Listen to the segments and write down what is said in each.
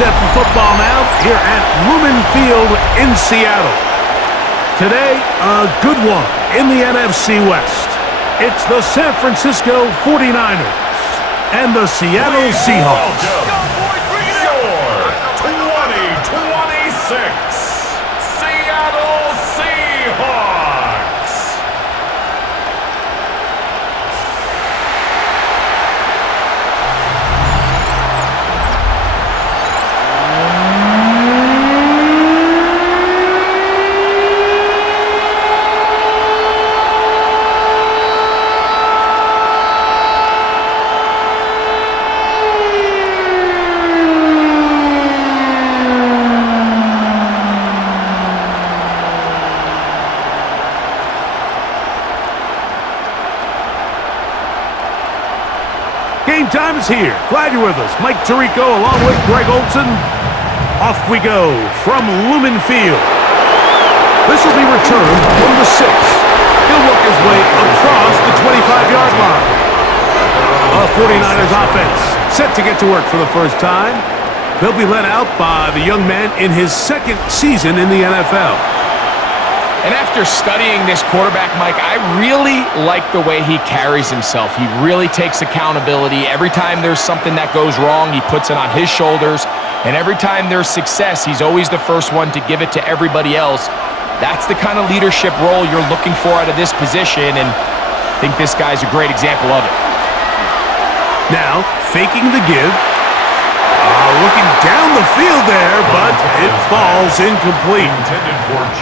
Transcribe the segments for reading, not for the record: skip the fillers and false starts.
set for football now here at Lumen Field in Seattle. Today, a good one in the NFC West. It's the San Francisco 49ers and the Seattle Seahawks. Your 2026 Seattle Seahawks. Game time is here. Glad you're with us. Mike Tirico along with Greg Olson. Off we go from Lumen Field. This will be returned from the 6. He'll work his way across the 25-yard line. A 49ers offense set to get to work for the first time. They'll be led out by the young man in his second season in the NFL. And after studying this quarterback, Mike, I really like the way he carries himself. He really takes accountability. Every time there's something that goes wrong, he puts it on his shoulders. And every time there's success, he's always the first one to give it to everybody else. That's the kind of leadership role you're looking for out of this position, and I think this guy's a great example of it. Now, faking the give. Looking down the field there, but it falls incomplete.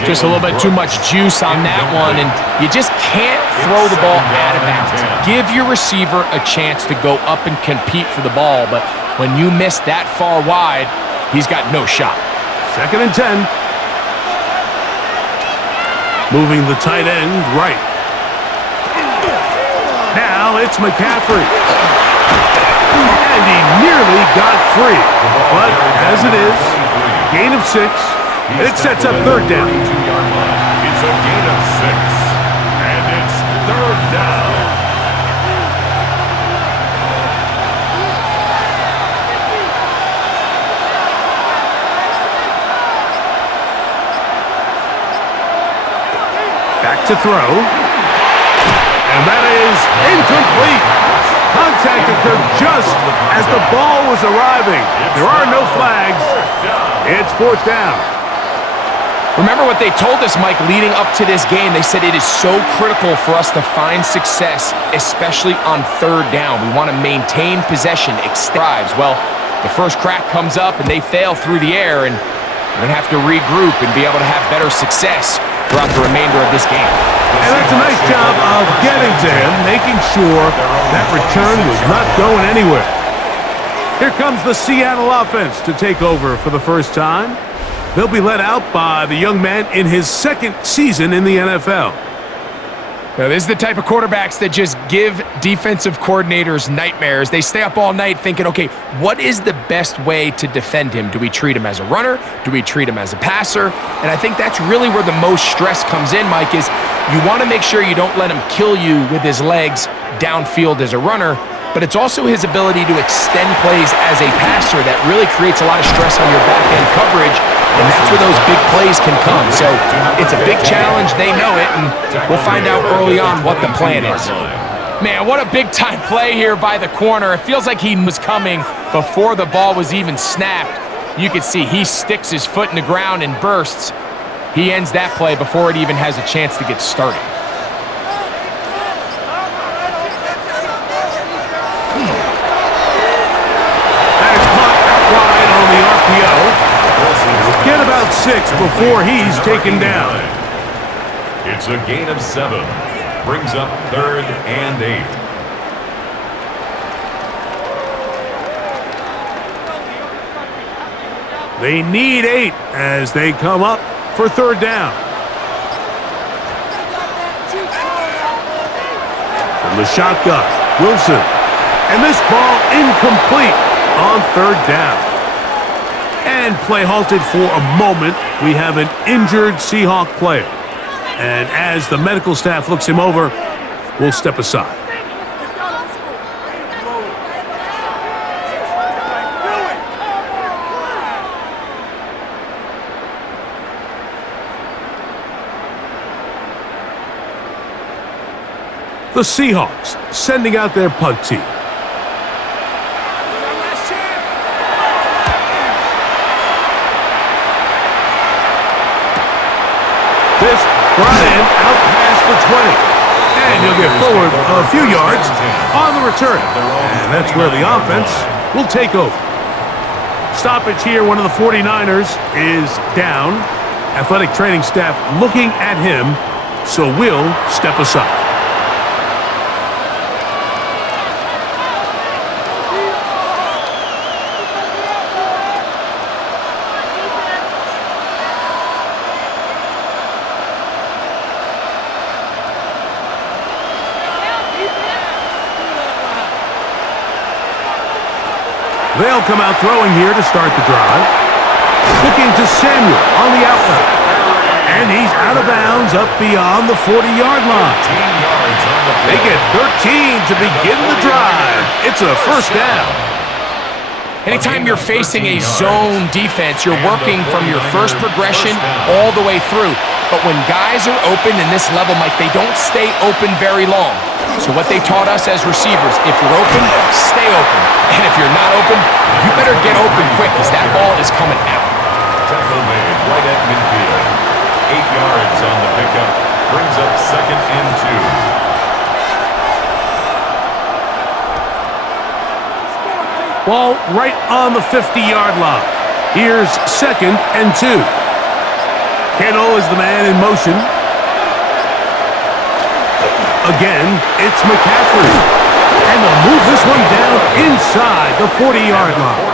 Just a little bit too much juice on that one, and you just can't throw the ball out of bounds. Give your receiver a chance to go up and compete for the ball, but when you miss that far wide, he's got no shot. 2nd and 10. Moving the tight end right. Now it's McCaffrey. And he nearly got free. But as it is, gain of 6, and it sets up 3rd down. It's a gain of 6, and it's 3rd down. Back to throw. And that is incomplete. Contact occurred just as the ball was arriving. There are no flags. It's 4th down. Remember what they told us, Mike, leading up to this game. They said it is so critical for us to find success, especially on 3rd down. We want to maintain possession, drives. Well, the first crack comes up and they fail through the air, and we're going to have to regroup and be able to have better success throughout the remainder of this game. And that's a nice job of getting to him, making sure that return was not going anywhere. Here comes the Seattle offense to take over for the first time. They'll be led out by the young man in his second season in the NFL. Now, this is the type of quarterbacks that just give defensive coordinators nightmares. They stay up all night thinking, okay, what is the best way to defend him? Do we treat him as a runner? Do we treat him as a passer? And I think that's really where the most stress comes in, Mike, is you want to make sure you don't let him kill you with his legs downfield as a runner, but it's also his ability to extend plays as a passer that really creates a lot of stress on your back-end coverage, and that's where those big plays can come. So it's a big challenge. They know it, and we'll find out early on what the plan is. Man, what a big-time play here by the corner. It feels like he was coming before the ball was even snapped. You can see he sticks his foot in the ground and bursts. He ends that play before it even has a chance to get started. That is caught outside on the RPO. Get about 6 before he's taken down. It's a gain of 7. Brings up 3rd and 8. They need 8 as they come up for 3rd down. From the shotgun, Wilson. And this ball incomplete on 3rd down. And play halted for a moment. We have an injured Seahawk player. And as the medical staff looks him over, we'll step aside. The Seahawks sending out their punt team. This brought in out past the 20. And he'll get forward a few yards on the return. And that's where the offense will take over. Stoppage here, one of the 49ers is down. Athletic training staff looking at him, so we'll step aside. They'll come out throwing here to start the drive. Looking to Samuel on the outlet. And he's out of bounds up beyond the 40-yard line. They get 13 to begin the drive. It's a first down. Anytime you're facing a zone defense, you're working from your first progression all the way through. But when guys are open in this level, Mike, they don't stay open very long. So what they taught us as receivers, if you're open, stay open. And if you're not open, you better get open quick because that ball is coming out. Tackle made right at midfield. 8 yards on the pickup. Brings up 2nd and 2. Ball right on the 50-yard line. Here's 2nd and 2. Kittle is the man in motion. Again, it's McCaffrey. And they'll move this one down inside the 40-yard line.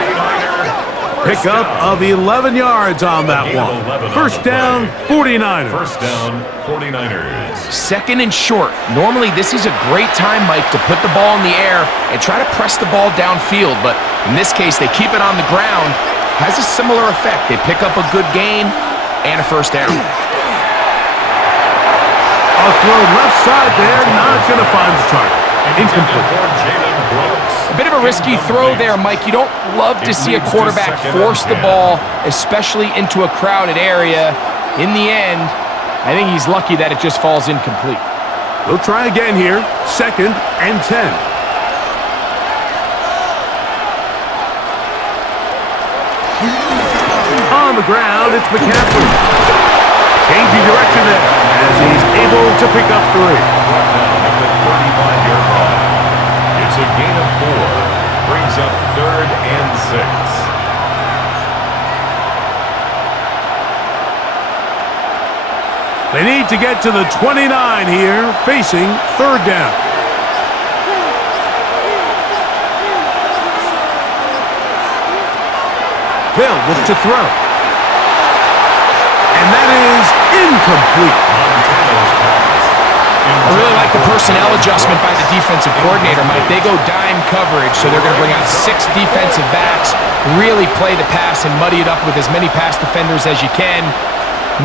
Pickup of 11 yards on that one. First down, 49ers. First down, 49ers. 2nd and short. Normally, this is a great time, Mike, to put the ball in the air and try to press the ball downfield. But in this case, they keep it on the ground. Has a similar effect. They pick up a good gain and a first down. A throw left side there, not going to find the target. Incomplete. A bit of a risky throw there, Mike. You don't love to see a quarterback force the ball, especially into a crowded area. In the end, I think he's lucky that it just falls incomplete. We'll try again here. 2nd and 10. On the ground, it's McCaffrey. Changing direction there as he's able to pick up 3. Brought down at the 35-yard line. It's a gain of 4. Brings up 3rd and 6. They need to get to the 29 here, facing 3rd down. They'll look to throw. And that is incomplete. I really like the personnel adjustment by the defensive coordinator, Mike. They go dime coverage, so they're going to bring out 6 defensive backs, really play the pass and muddy it up with as many pass defenders as you can.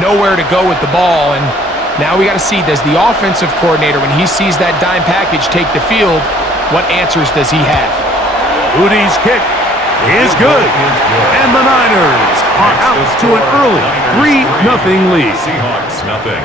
Nowhere to go with the ball, and now we got to see, does the offensive coordinator, when he sees that dime package take the field, what answers does he have? Udi's kick is good, and the Niners are out to an early 3-0 lead. Seahawks, nothing.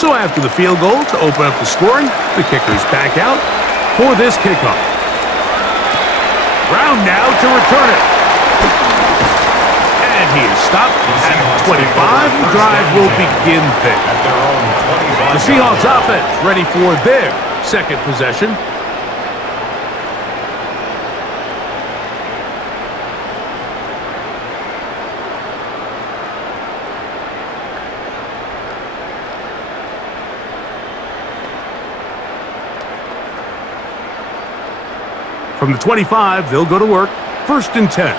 So after the field goal to open up the scoring, the kicker's back out for this kickoff. Brown now to return it. And he is stopped at 25. The drive will begin there. The Seahawks offense ready for their 2nd possession. From the 25, they'll go to work. 1st and 10.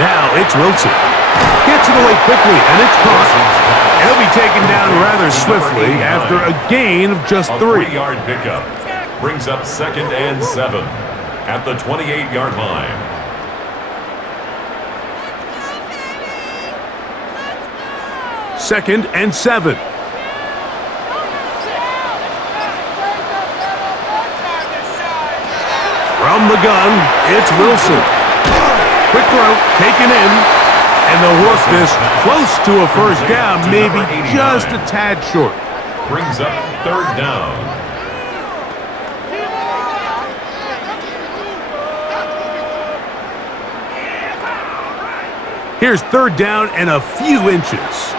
Now it's Wilson. Gets it away quickly, and it's caught. It'll be taken down rather swiftly after a gain of just 3. A 3-yard pickup brings up 2nd and 7 at the 28-yard line. Second and 7. From the gun, it's Wilson. Quick throw, taken in, and they'll work this close to a first down, maybe just a tad short. Brings up 3rd down. Here's 3rd down and a few inches.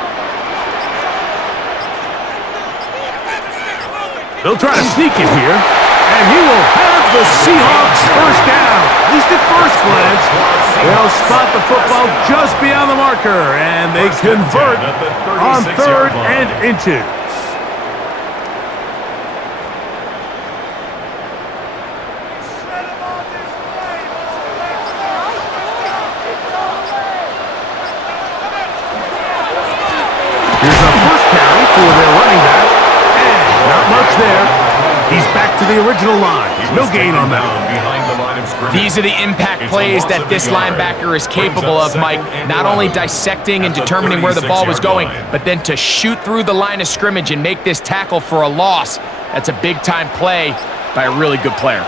They'll try to sneak it here, and he will have the Seahawks first down. At least at first glance, they'll spot the football just beyond the marker, and they convert on 3rd and inches. Here's a first carry for their running back, and not much there. He's back to the original line. No gain on that one. These are the impact plays that this linebacker is capable of, Mike. Not only dissecting and determining where the ball was going, but then to shoot through the line of scrimmage and make this tackle for a loss. That's a big-time play by a really good player.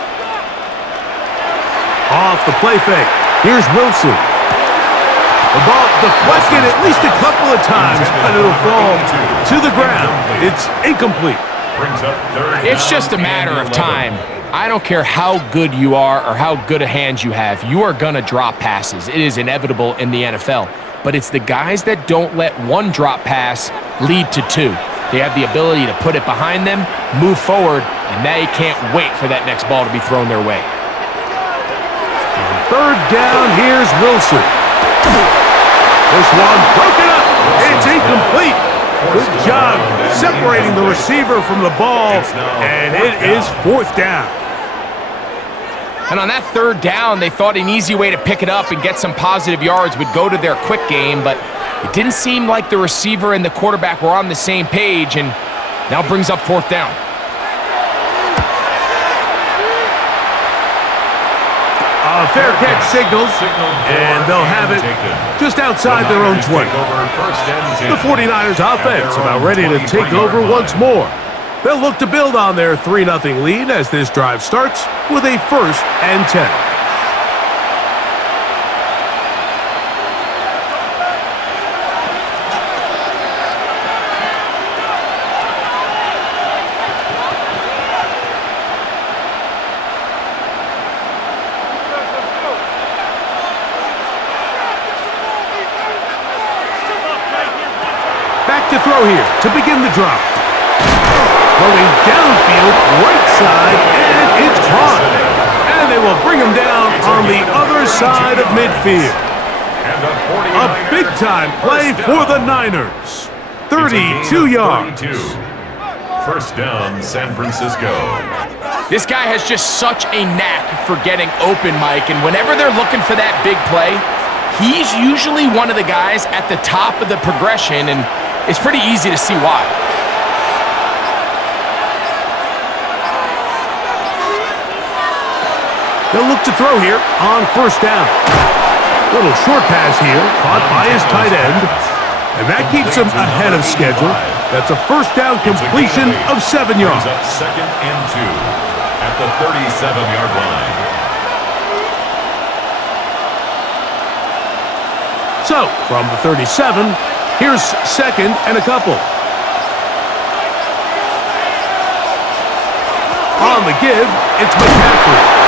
Off the play fake. Here's Wilson. The ball deflected at least a couple of times, but it'll fall to the ground. It's incomplete. It's just a matter of time. I don't care how good you are or how good a hand you have. You are going to drop passes. It is inevitable in the NFL. But it's the guys that don't let one drop pass lead to 2. They have the ability to put it behind them, move forward, and they can't wait for that next ball to be thrown their way. On 3rd down, here's Wilson. This one broken up. It's incomplete. Good job separating the receiver from the ball, and it is 4th down. And on that 3rd down, they thought an easy way to pick it up and get some positive yards would go to their quick game, but it didn't seem like the receiver and the quarterback were on the same page, and now brings up 4th down. A fair catch signals, and they'll have it just outside their own 20. The 49ers offense about ready to take over once more. They'll look to build on their 3-0 lead as this drive starts with a 1st and 10. Back to throw here to begin the drop. Throwing downfield, right side, and it's caught. And they will bring him down on the other side of midfield. A big-time play for the Niners. 32 yards. 1st down, San Francisco. This guy has just such a knack for getting open, Mike, and whenever they're looking for that big play, he's usually one of the guys at the top of the progression, and it's pretty easy to see why. They'll look to throw here on 1st down. Little short pass here, caught by his tight end, and that keeps him ahead of schedule. That's a 1st down completion of 7 yards. 2nd and 2 at the 37-yard line. So, from the 37, here's 2nd and a couple. On the give, it's McCaffrey.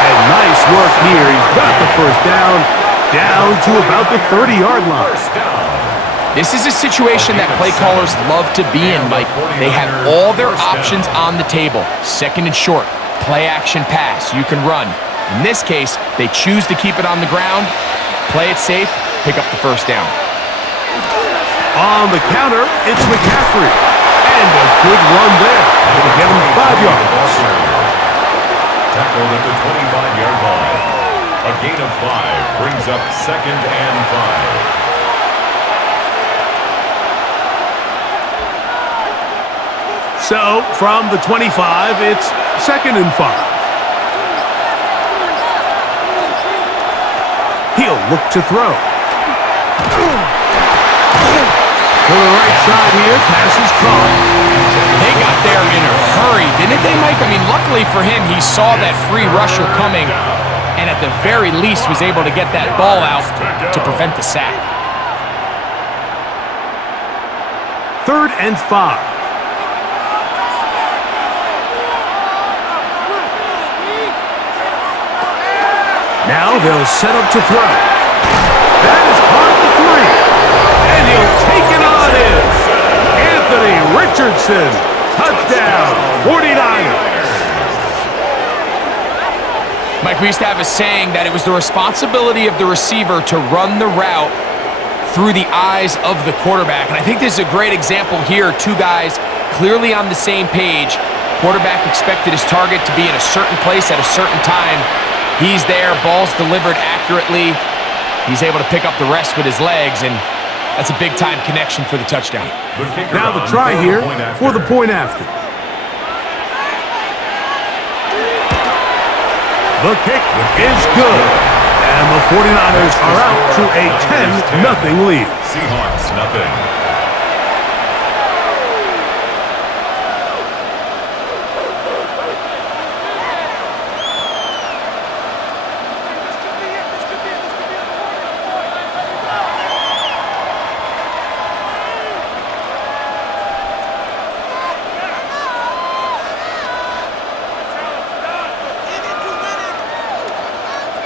And nice work here. He's got the 1st down to about the 30-yard line. This is a situation that play callers love to be in, Mike. They have all their options on the table. 2nd and short, play action pass, you can run. In this case, they choose to keep it on the ground, play it safe, pick up the 1st down. On the counter, it's McCaffrey. And a good run there. It'll get him 5 yards. Tackled at the 25-yard line. A gain of 5 brings up 2nd and 5. So, from the 25, it's 2nd and 5. He'll look to throw. To the right side here, pass is caught. They got there in a hurry, didn't they, Mike? I mean, luckily for him, he saw that free rusher coming and at the very least was able to get that ball out to prevent the sack. 3rd and 5. Now they'll set up to throw. That is caught the 3. And he'll take it on in. Anthony Richardson. Touchdown, 49ers. Mike, we used to have a saying that it was the responsibility of the receiver to run the route through the eyes of the quarterback. And I think this is a great example here. Two guys clearly on the same page. Quarterback expected his target to be in a certain place at a certain time. He's there, ball's delivered accurately. He's able to pick up the rest with his legs, and that's a big-time connection for the touchdown. Now the try here for the point after. The kick is good. And the 49ers are out to a 10-0 lead. Seahawks, nothing.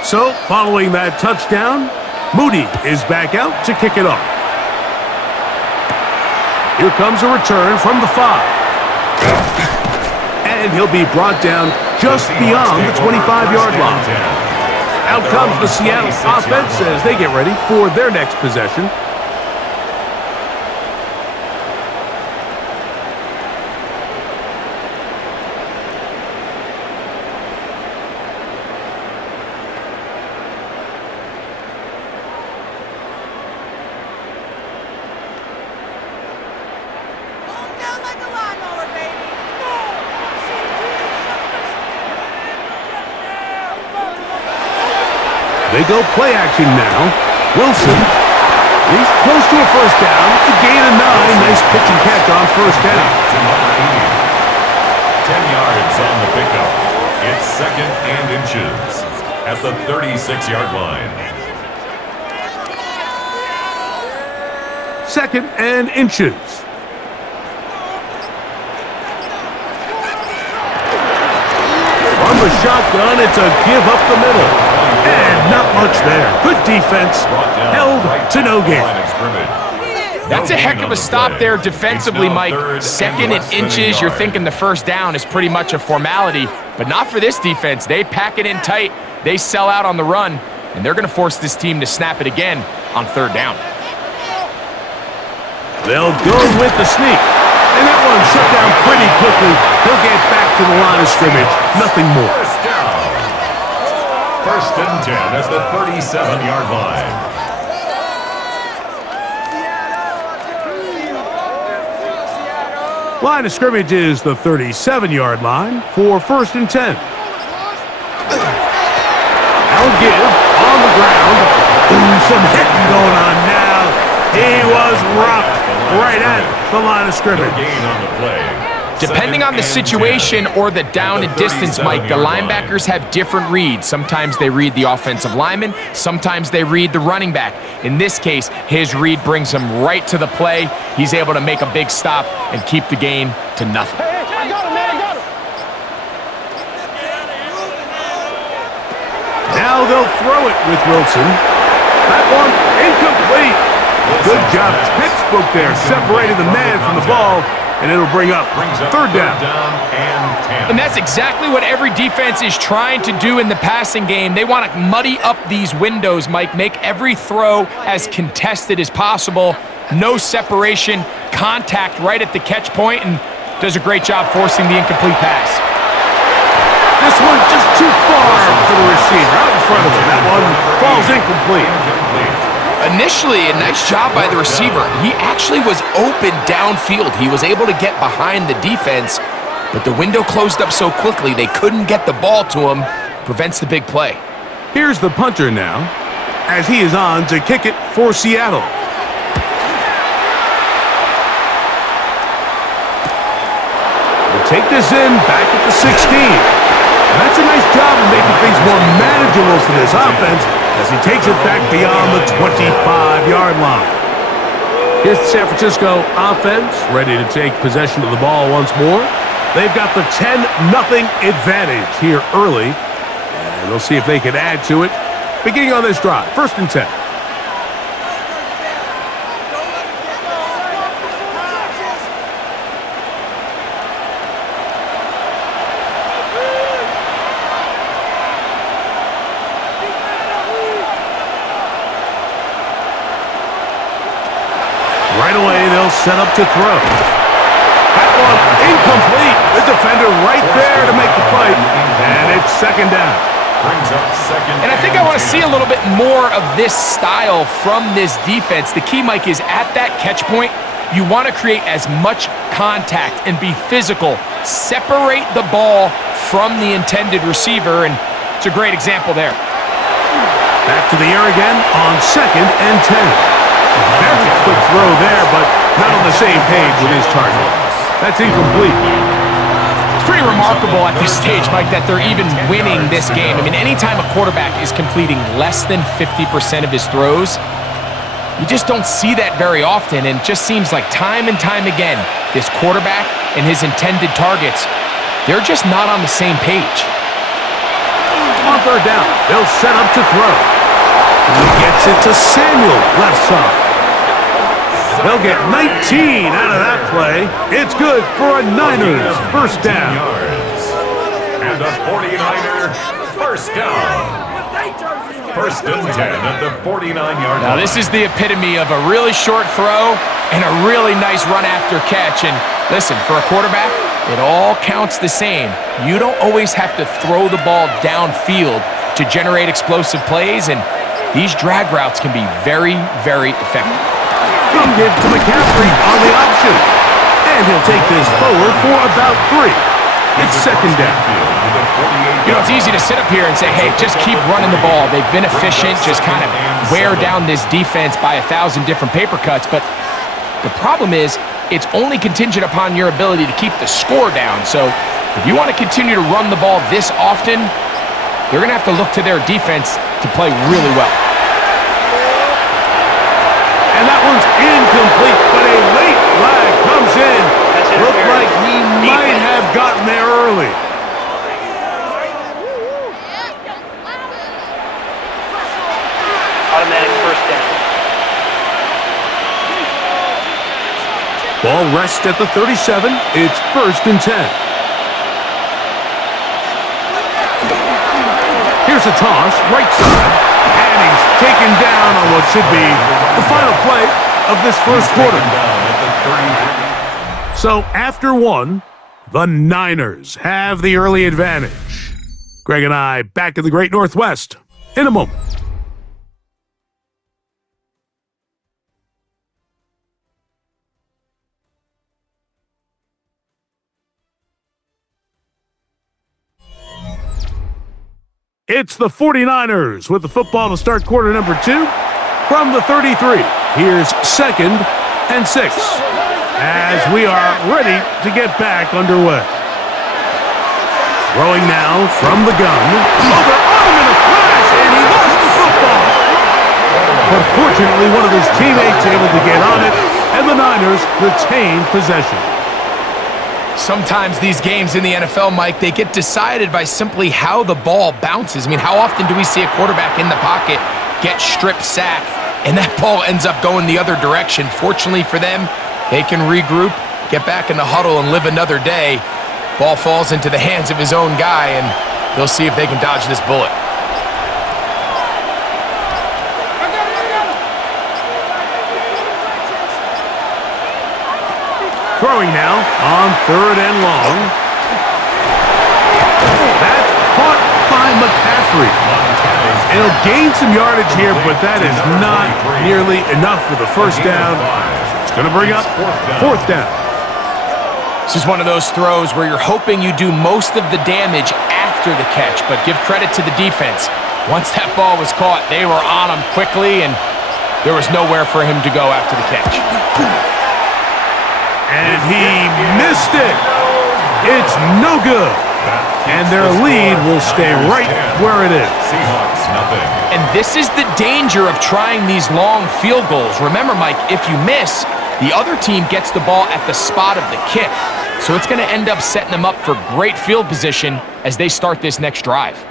So, following that touchdown, Moody is back out to kick it off. Here comes a return from the 5. And he'll be brought down just beyond the 25-yard line. Out comes the Seattle offense as they get ready for their next possession. They go play action now. Wilson, he's close to a first down. A gain of 9. Nice pitch and catch on first down. 10 yards on the pickup. It's 2nd and inches at the 36-yard line. 2nd and inches. From the shotgun, it's a give up the middle. And not much there. Good defense. Held to no gain. That's a heck of a stop there defensively, Mike. 2nd and inches. You're thinking the first down is pretty much a formality, but not for this defense. They pack it in tight. They sell out on the run, and they're going to force this team to snap it again on 3rd down. They'll go with the sneak. And that one shut down pretty quickly. He'll get back to the line of scrimmage. Nothing more. 1st and 10 at the 37-yard line. Line of scrimmage is the 37-yard line for 1st and 10. I'll give on the ground. Ooh, some hitting going on now. He was rocked right at the line of scrimmage. Gain on the play. Depending on the situation or the down and distance, Mike, the linebackers have different reads. Sometimes they read the offensive lineman. Sometimes they read the running back. In this case, his read brings him right to the play. He's able to make a big stop and keep the gain to nothing. I got him, man. I got him. Now they'll throw it with Wilson. That one incomplete. Good job. Textbook there, separating the man from the ball. And it'll bring up 3rd down. And that's exactly what every defense is trying to do in the passing game. They want to muddy up these windows, Mike, make every throw as contested as possible. No separation, contact right at the catch point, and does a great job forcing the incomplete pass. This one just too far for the receiver, out in front of him. That one falls incomplete. Initially, a nice job by the receiver. He actually was open downfield. He was able to get behind the defense, but the window closed up so quickly they couldn't get the ball to him. Prevents the big play. Here's the punter now, as he is on to kick it for Seattle. We'll take this in back at the 16. And that's a nice job of making things more manageable for this offense as he takes it back beyond the 25-yard line. Here's the San Francisco offense ready to take possession of the ball once more. They've got the 10-0 advantage here early, and they'll see if they can add to it. Beginning on this drive, 1st and 10. Right away, they'll set up to throw. That one incomplete. The defender right there to make the play, and it's 2nd down. And I think I want to see a little bit more of this style from this defense. The key, Mike, is at that catch point, you want to create as much contact and be physical. Separate the ball from the intended receiver, and it's a great example there. Back to the air again on 2nd and 10. Very quick throw there, but not on the same page with his target. That's incomplete. It's pretty remarkable at this stage, Mike, that they're even winning this game. I mean, anytime a quarterback is completing less than 50% of his throws, you just don't see that very often, and it just seems like time and time again, this quarterback and his intended targets, they're just not on the same page. On 3rd down, they'll set up to throw. He gets it to Samuel, left side. They'll get 19 out of that play. It's good for a Niners 1st down. And a 49er 1st down. 1st and 10 at the 49-yard line. Now, this is the epitome of a really short throw and a really nice run after catch. And listen, for a quarterback, it all counts the same. You don't always have to throw the ball downfield to generate explosive plays, and these drag routes can be very, very effective. Big give to McCaffrey on the option. And he'll take this forward for about 3. It's 2nd down. You know, it's easy to sit up here and say, hey, just keep running the ball. They've been efficient, just kind of wear down this defense by 1,000 different paper cuts. But the problem is, it's only contingent upon your ability to keep the score down. So if you want to continue to run the ball this often, they're going to have to look to their defense to play really well. And that one's incomplete, but a late flag comes in. Looked like he might have gotten there early. Automatic 1st down. Ball rests at the 37. It's 1st and 10. Here's a toss, right side, and he's taken down on what should be the final play of this 1st quarter. So after 1, the Niners have the early advantage. Greg and I back in the Great Northwest in a moment. It's the 49ers with the football to start quarter number 2 from the 33. Here's 2nd and 6 as we are ready to get back underway. Throwing now from the gun. Oh, they're on him in a flash, and he lost the football. But fortunately, one of his teammates able to get on it, and the Niners retain possession. Sometimes these games in the NFL, Mike, they get decided by simply how the ball bounces. I mean, how often do we see a quarterback in the pocket get strip sack, and that ball ends up going the other direction? Fortunately for them, they can regroup, get back in the huddle, and live another day. Ball falls into the hands of his own guy, and they'll see if they can dodge this bullet. Throwing now on 3rd and long. That's caught by McCaffrey. He'll gain some yardage here, but that is not nearly enough for the first down. It's going to bring up fourth down. This is one of those throws where you're hoping you do most of the damage after the catch, but give credit to the defense. Once that ball was caught, they were on him quickly, and there was nowhere for him to go after the catch. And he missed it. It's no good. And their lead will stay right where it is. Seahawks, nothing. And this is the danger of trying these long field goals. Remember, Mike, if you miss, the other team gets the ball at the spot of the kick. So it's going to end up setting them up for great field position as they start this next drive.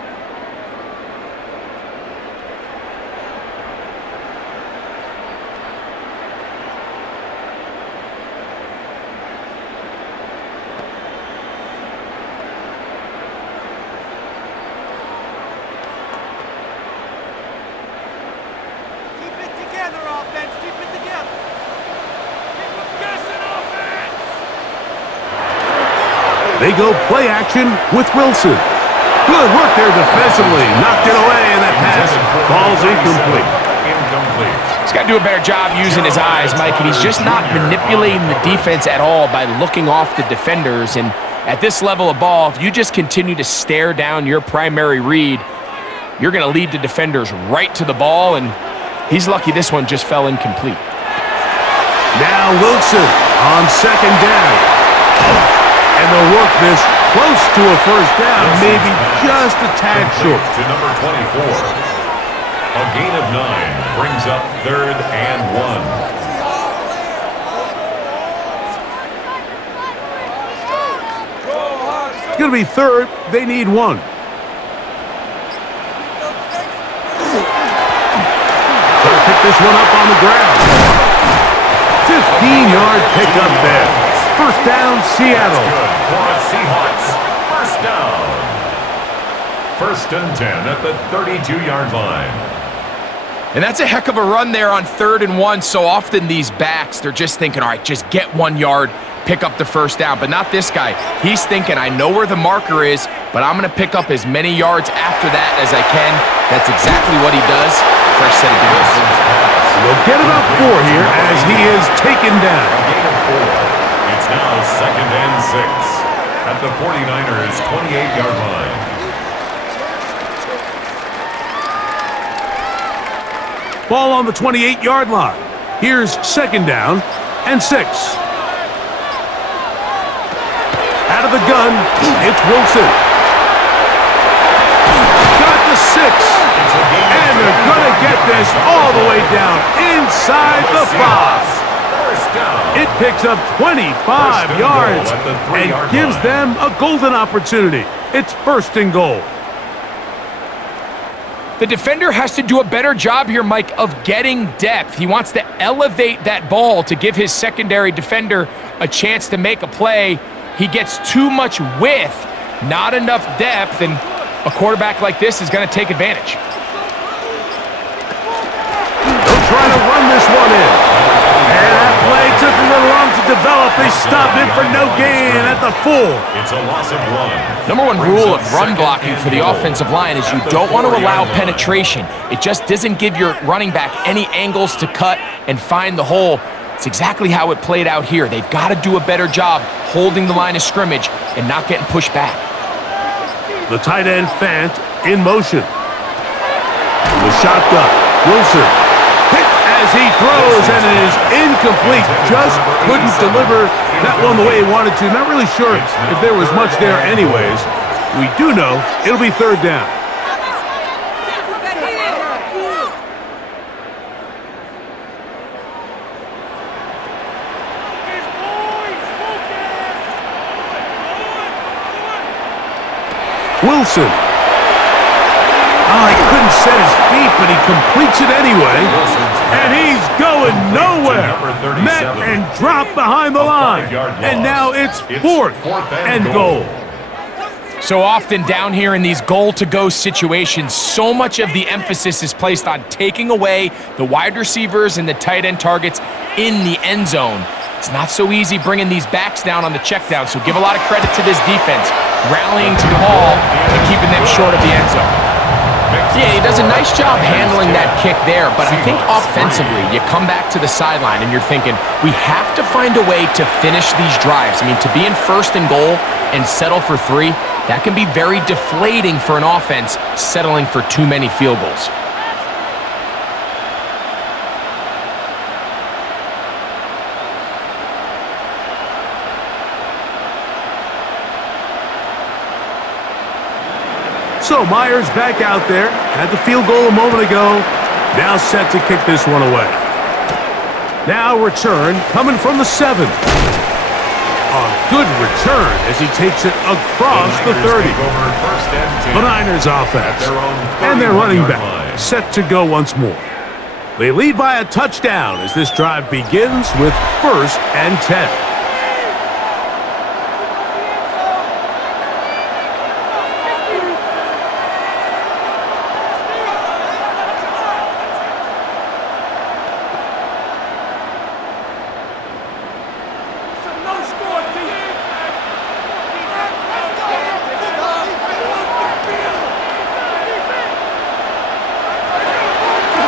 They go play action with Wilson. Good work there defensively. Knocked it away, and that pass falls incomplete. He's got to do a better job using his eyes, Mike, and he's just not manipulating the defense at all by looking off the defenders. And at this level of ball, if you just continue to stare down your primary read, you're going to lead the defenders right to the ball, and he's lucky this one just fell incomplete. Now Wilson on second down. And they'll work this close to a first down, maybe just a tad short. To number 24. A gain of 9 brings up 3rd and 1. It's going to be third. They need 1. Try to pick this one up on the ground. 15-yard pickup there. First down, Seattle. Good for a Seahawks. First down. 1st and 10 at the 32-yard line. And that's a heck of a run there on 3rd and 1. So often these backs, they're just thinking, all right, just get 1 yard, pick up the first down. But not this guy. He's thinking, I know where the marker is, but I'm going to pick up as many yards after that as I can. That's exactly what he does. Fresh set of downs. They'll get about 4 here as he is taken down. A gain of 4. It's now 2nd and 6 at the 49ers' 28-yard line. Ball on the 28-yard line. Here's 2nd down and 6. Out of the gun, it's Wilson. Got the 6. And they're going to get this all the way down inside the 5. It picks up 25 yards and gives them a golden opportunity. It's 1st and goal. The defender has to do a better job here, Mike, of getting depth. He wants to elevate that ball to give his secondary defender a chance to make a play. He gets too much width, not enough depth, and a quarterback like this is going to take advantage. They'll try to run this one in. And that play took a little long to develop. They stopped it for no gain at the 4. It's a loss of 1. Number 1 rule of run blocking for the offensive line is you don't want to allow penetration. It just doesn't give your running back any angles to cut and find the hole. It's exactly how it played out here. They've got to do a better job holding the line of scrimmage and not getting pushed back. The tight end Fant in motion. The shotgun. Wilson. Hit as he throws, and it is incomplete. Just couldn't deliver that one the way he wanted to. Not really sure if there was much there anyways. We do know it'll be 3rd down. Wilson. Oh, he couldn't set his feet, but he completes it anyway. And he's going nowhere. Met and dropped behind the line. And now it's 4th and goal. So often down here in these goal-to-go situations, so much of the emphasis is placed on taking away the wide receivers and the tight end targets in the end zone. It's not so easy bringing these backs down on the check down, so give a lot of credit to this defense, rallying to the ball and keeping them short of the end zone. Yeah, he does a nice job handling that kick there, but I think offensively, you come back to the sideline and you're thinking, we have to find a way to finish these drives. I mean, to be in first and goal and settle for 3, that can be very deflating for an offense settling for too many field goals. So Myers back out there, had the field goal a moment ago, now set to kick this one away. Now return coming from the 7. A good return as he takes it across the 30. The Niners offense and their running back set to go once more. They lead by a touchdown as this drive begins with 1st and 10.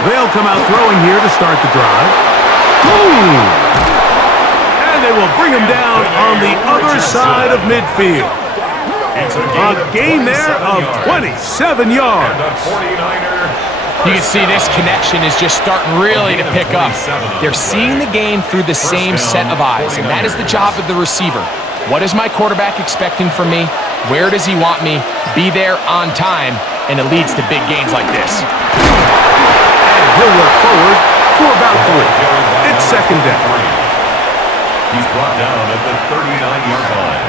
They'll come out throwing here to start the drive. Boom! And they will bring him down on the other side of midfield. A gain there of 27 yards. You can see this connection is just starting really to pick up. They're seeing the game through the same set of eyes, and that is the job of the receiver. What is my quarterback expecting from me? Where does he want me? Be there on time, and it leads to big gains like this. He'll work forward for about 3. It's 2nd down. He's brought down at the 39-yard line.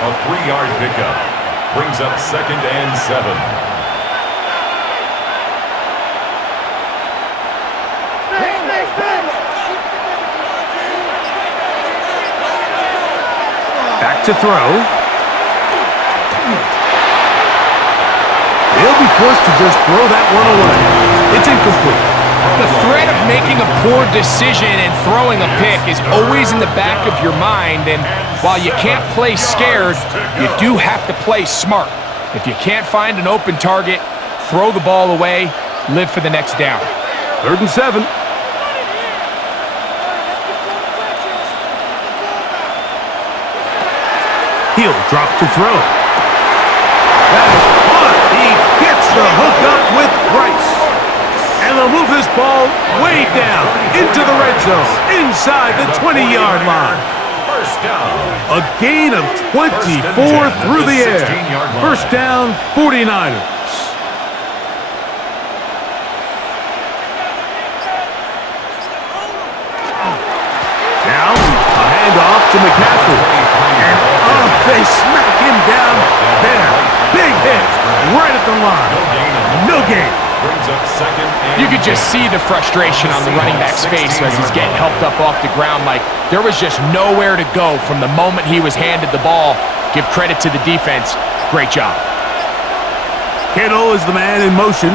A 3-yard pickup brings up 2nd and 7. Back to throw. He'll be forced to just throw that one away. It's incomplete. The threat of making a poor decision and throwing a pick is always in the back of your mind, and while you can't play scared, you do have to play smart. If you can't find an open target, throw the ball away, live for the next down. 3rd and 7. He'll drop to throw. That is caught. He gets the hook up with Rice. And they'll move this ball way down into the red zone, inside the 20-yard line. First down. A gain of 24 through the air. First down, 49ers. Now, a handoff to McCaffrey. And they smack him down there. Big hit right at the line. No gain. You could just see the frustration on the running back's face as he's getting helped up off the ground. Like, there was just nowhere to go from the moment he was handed the ball. Give credit to the defense. Great job. Kittle is the man in motion.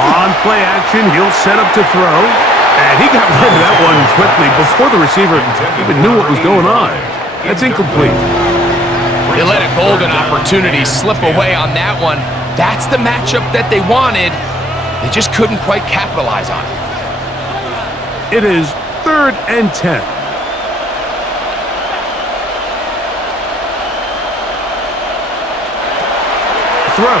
On play action, he'll set up to throw. And he got rid of that one quickly before the receiver even knew what was going on. That's incomplete. They let a golden opportunity slip away on that one. That's the matchup that they wanted. They just couldn't quite capitalize on it. It is 3rd and 10. Throw.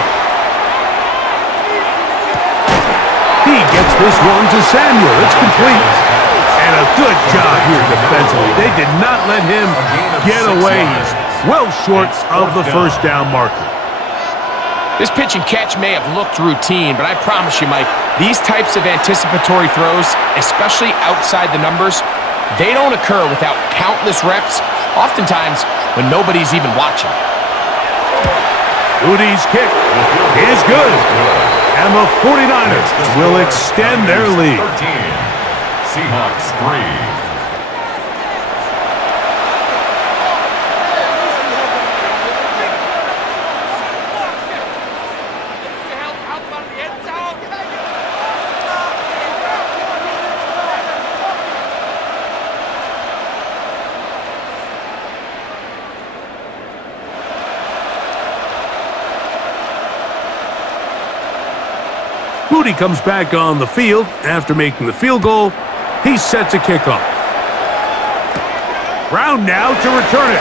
He gets this one to Samuel. It's complete. And a good job here defensively. They did not let him get away. He's well short of the first down marker. This pitch and catch may have looked routine, but I promise you, Mike, these types of anticipatory throws, especially outside the numbers, they don't occur without countless reps, oftentimes when nobody's even watching. Udi's kick is good, and the 49ers will extend their lead. 13. Seahawks 3. Moody comes back on the field after making the field goal. He's set to kick off. Brown now to return it.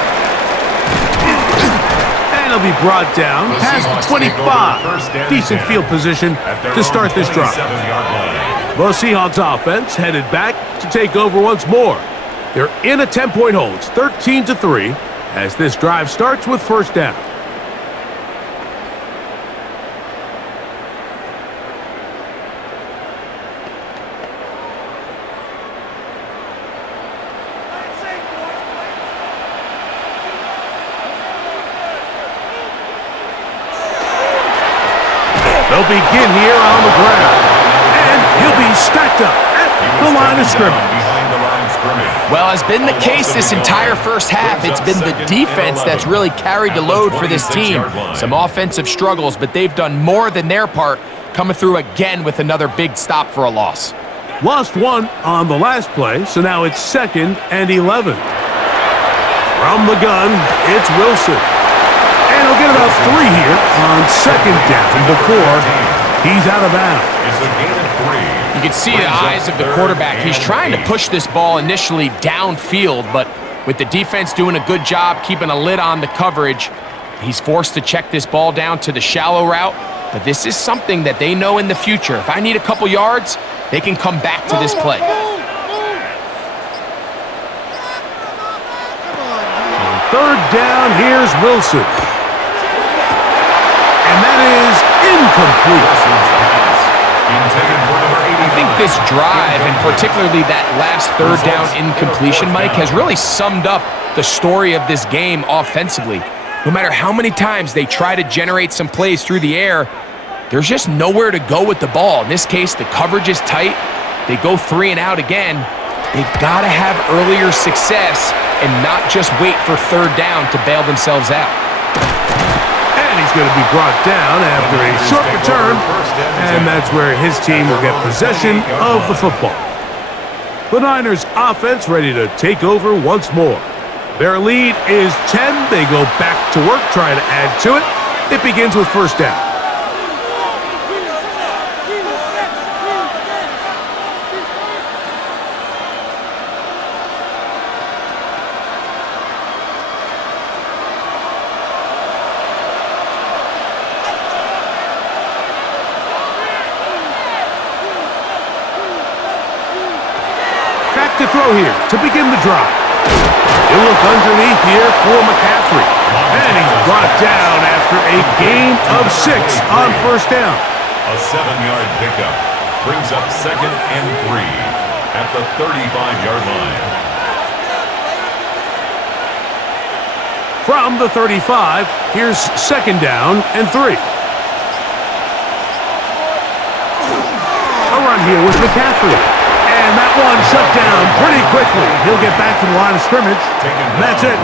And he'll be brought down past the 25. Decent field position to start this drive. The Seahawks offense headed back to take over once more. They're in a 10-point hole. It's 13-3 as this drive starts with first down. They'll begin here on the ground. And he'll be stacked up at the line of scrimmage. Well, as been the case this entire first half, it's been the defense that's really carried the load for this team. Some offensive struggles, but they've done more than their part, coming through again with another big stop for a loss. Lost one on the last play, so now it's 2nd and 11. From the gun, it's Wilson. And he'll get about 3 here on 2nd down before he's out of bounds. It's a gain of 3. You can see the eyes of the quarterback. He's trying to push this ball initially downfield, but with the defense doing a good job keeping a lid on the coverage, he's forced to check this ball down to the shallow route. But this is something that they know in the future. If I need a couple yards, they can come back to this play. On 3rd down, here's Wilson. And that is incomplete. I think this drive, and particularly that last 3rd down incompletion, Mike, has really summed up the story of this game offensively. No matter how many times they try to generate some plays through the air, there's just nowhere to go with the ball. In this case, the coverage is tight. They go 3 and out again. They've got to have earlier success and not just wait for 3rd down to bail themselves out. And he's going to be brought down after a short return, and that's where his team will get possession of the football. The Niners offense ready to take over once more. Their lead is 10. They go back to work, trying to add to it. It begins with first down. To throw here to begin the drive. He'll look underneath here for McCaffrey. And he's brought down after a gain of 6 on first down. A 7-yard pickup brings up 2nd and 3 at the 35-yard line. From the 35, here's 2nd down and 3. A run here with McCaffrey. And that one shut down pretty quickly. He'll get back to the line of scrimmage. And that's it.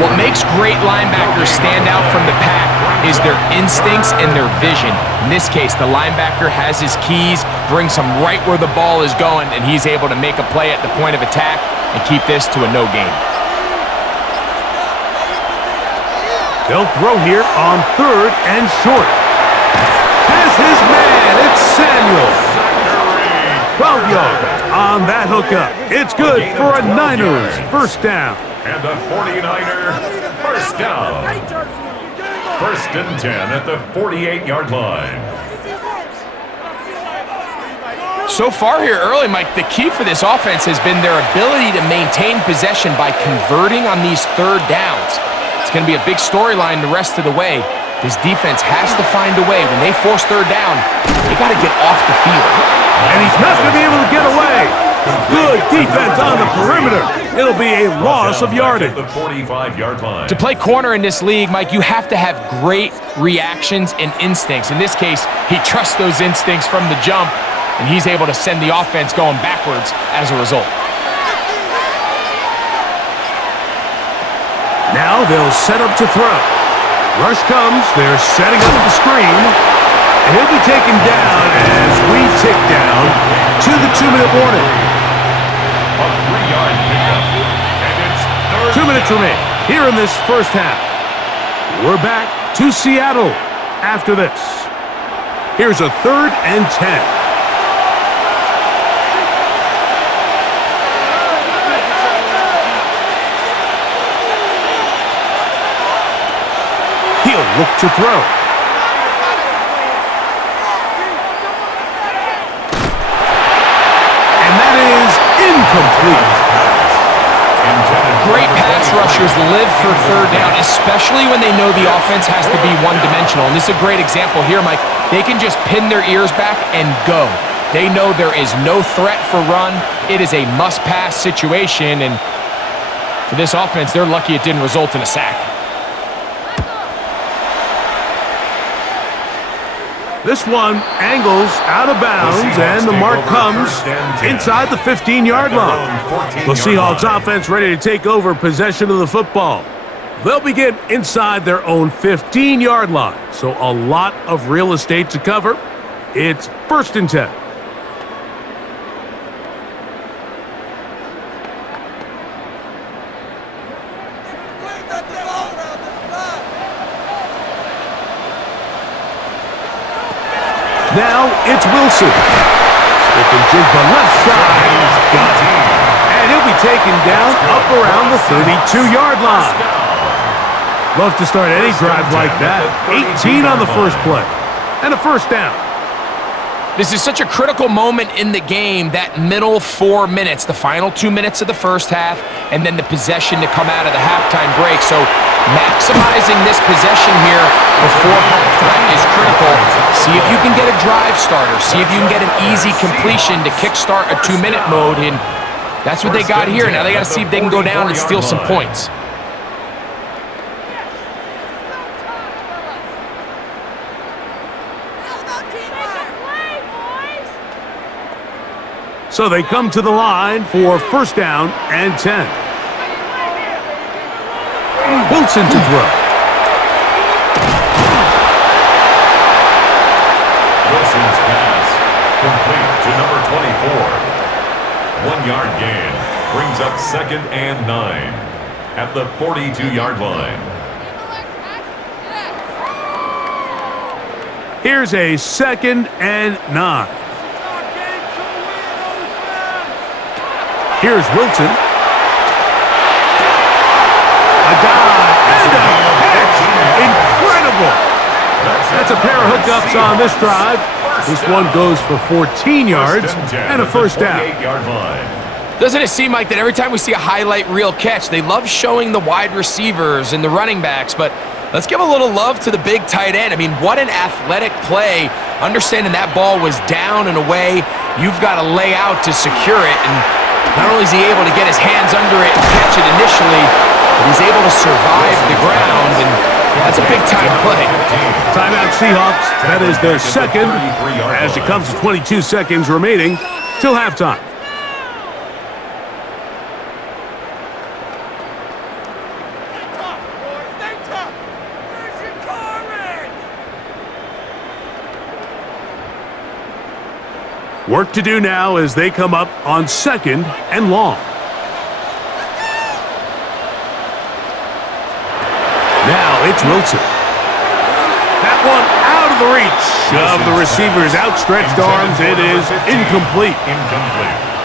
What makes great linebackers stand out from the pack is their instincts and their vision. In this case, the linebacker has his keys, brings him right where the ball is going, and he's able to make a play at the point of attack and keep this to a no gain. They'll throw here on 3rd and short. Has his man. It's Samuel. 12 yards on that hookup. It's good for a Niners first down. And a 49er first down. 1st and 10 at the 48-yard line. So far here early, Mike, the key for this offense has been their ability to maintain possession by converting on these 3rd downs. It's going to be a big storyline the rest of the way. This defense has to find a way. When they force 3rd down, they got to get off the field. And he's not going to be able to get away. Good defense on the perimeter. It'll be a loss of yardage. The 45-yard line. To play corner in this league, Mike, you have to have great reactions and instincts. In this case, he trusts those instincts from the jump, and he's able to send the offense going backwards as a result. Now they'll set up to throw. Rush comes. They're setting up the screen. And he'll be taken down as we tick down to the 2-minute warning. A 3-yard pickup. And it's 2 minutes remain here in this first half. We're back to Seattle after this. Here's a 3rd and 10. He'll look to throw. And that is incomplete. Great pass rushers live for 3rd down, especially when they know the offense has to be one-dimensional. And this is a great example here, Mike. They can just pin their ears back and go. They know there is no threat for run. It is a must-pass situation, and for this offense, they're lucky it didn't result in a sack. This one angles out of bounds, and the mark comes inside the 15-yard line. The Seahawks offense ready to take over possession of the football. They'll begin inside their own 15-yard line, so a lot of real estate to cover. It's 1st and 10. Now it's Wilson. Smith and Jigba left side. Got it. And he'll be taken down up around the 32-yard line. Love to start any drive like that. 18 on the first play. And a 1st down. This is such a critical moment in the game, that middle 4 minutes, the final 2 minutes of the first half, and then the possession to come out of the halftime break. So maximizing this possession here before halftime is critical. See if you can get a drive starter. See if you can get an easy completion to kickstart a 2-minute mode, and that's what they got here. Now they got to see if they can go down and steal some points. So they come to the line for 1st down and 10. Wilson to throw. Wilson's pass complete to number 24. 1-yard gain brings up 2nd and 9 at the 42-yard line. Here's a 2nd and 9. Here's Wilson. A dive and a catch. Incredible. That's a pair of hookups on this drive. This one goes for 14 yards and a 1st down. Doesn't it seem like that every time we see a highlight reel catch, they love showing the wide receivers and the running backs, but let's give a little love to the big tight end. I mean, what an athletic play. Understanding that ball was down and away, you've got to lay out to secure it, and not only is he able to get his hands under it and catch it initially, but he's able to survive the ground, and that's a big-time play. Timeout Seahawks. That is their 2nd, as it comes to 22 seconds remaining till halftime. Work to do now as they come up on 2nd and long. Now it's Wilson. That one out of the reach of the receiver's outstretched arms. It is incomplete.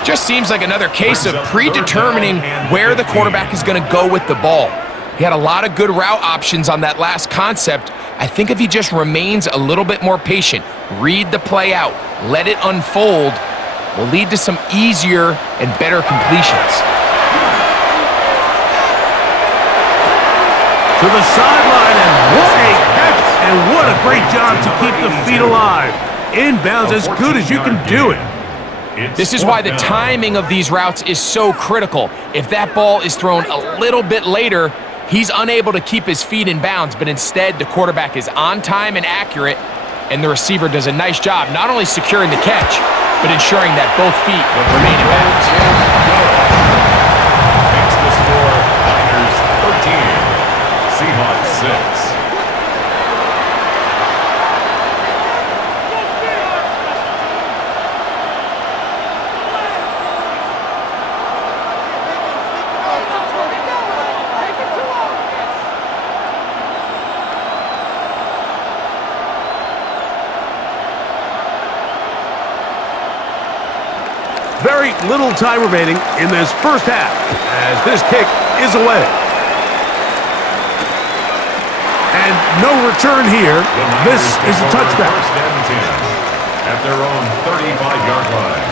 Just seems like another case of predetermining where the quarterback is going to go with the ball. He had a lot of good route options on that last concept. I think if he just remains a little bit more patient, read the play out, let it unfold, will lead to some easier and better completions. To the sideline, and what a catch, and what a great job to keep the feet alive. Inbounds as good as you can do it. This is why the timing of these routes is so critical. If that ball is thrown a little bit later, he's unable to keep his feet in bounds, but instead the quarterback is on time and accurate, and the receiver does a nice job not only securing the catch, but ensuring that both feet remain in bounds. Makes the score Niners 13, Seahawks 6. little time remaining in this first half as this kick is away. And no return here. This is a touchback. First and 10 at their own 35-yard line.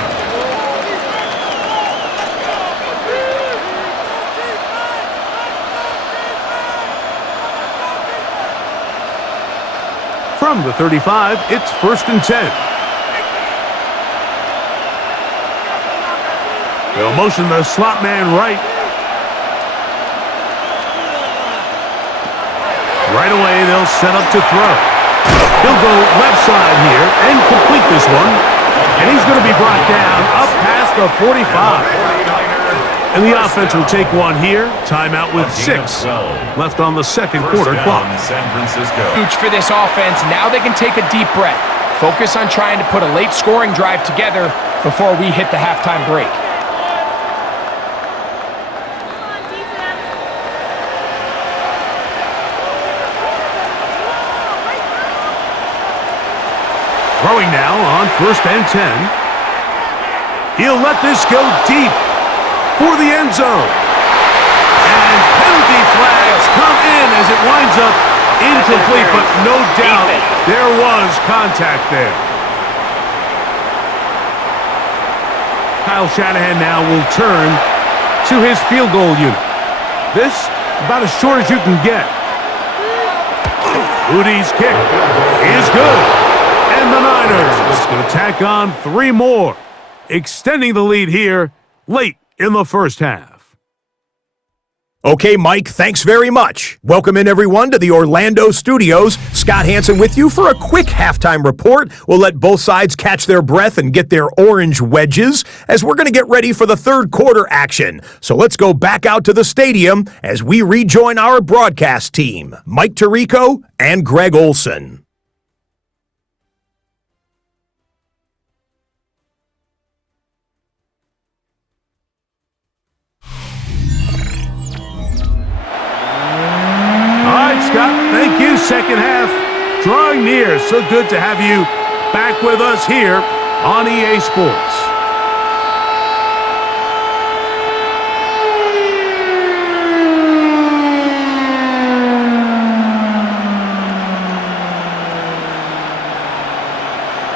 From the 35, it's first and 10. They'll motion the slot man right. Right away, they'll set up to throw. He'll go left side here and complete this one. And he's going to be brought down up past the 45. And the offense will take one here. Timeout with 6 left on the second quarter clock. San Francisco. Huge for this offense. Now they can take a deep breath. Focus on trying to put a late scoring drive together before we hit the halftime break. Throwing now on first and 10. He'll let this go deep for the end zone. And penalty flags come in as it winds up incomplete, but no doubt there was contact there. Kyle Shanahan now will turn to his field goal unit. This about as short as you can get. Udi's kick is good. And the Niners going to tack on 3 more, extending the lead here late in the first half. Okay, Mike, thanks very much. Welcome in, everyone, to the Orlando studios. Scott Hansen with you for a quick halftime report. We'll let both sides catch their breath and get their orange wedges as we're going to get ready for the third quarter action. So let's go back out to the stadium as we rejoin our broadcast team, Mike Tirico and Greg Olson. Scott, thank you. Second half drawing near. So good to have you back with us here on EA Sports.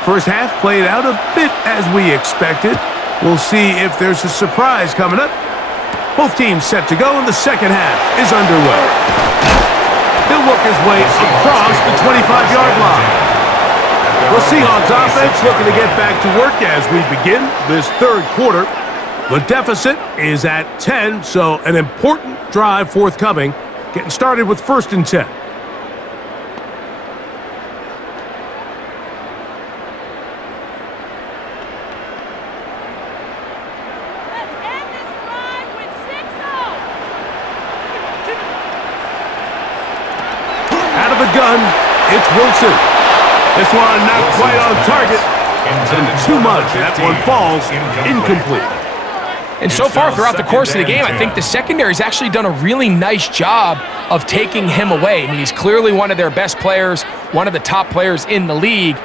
First half played out a bit as we expected. We'll see if there's a surprise coming up. Both teams set to go, and the second half is underway. He'll work his way across the 25-yard line. The Seahawks offense looking to get back to work as we begin this third quarter. The deficit is at 10, so an important drive forthcoming. Getting started with first and 10. Gun, it's Wilson. This one not quite on target. And too much. That one falls incomplete. And so far throughout the course of the game, I think the secondary's actually done a really nice job of taking him away. I mean, he's clearly one of their best players, one of the top players in the league.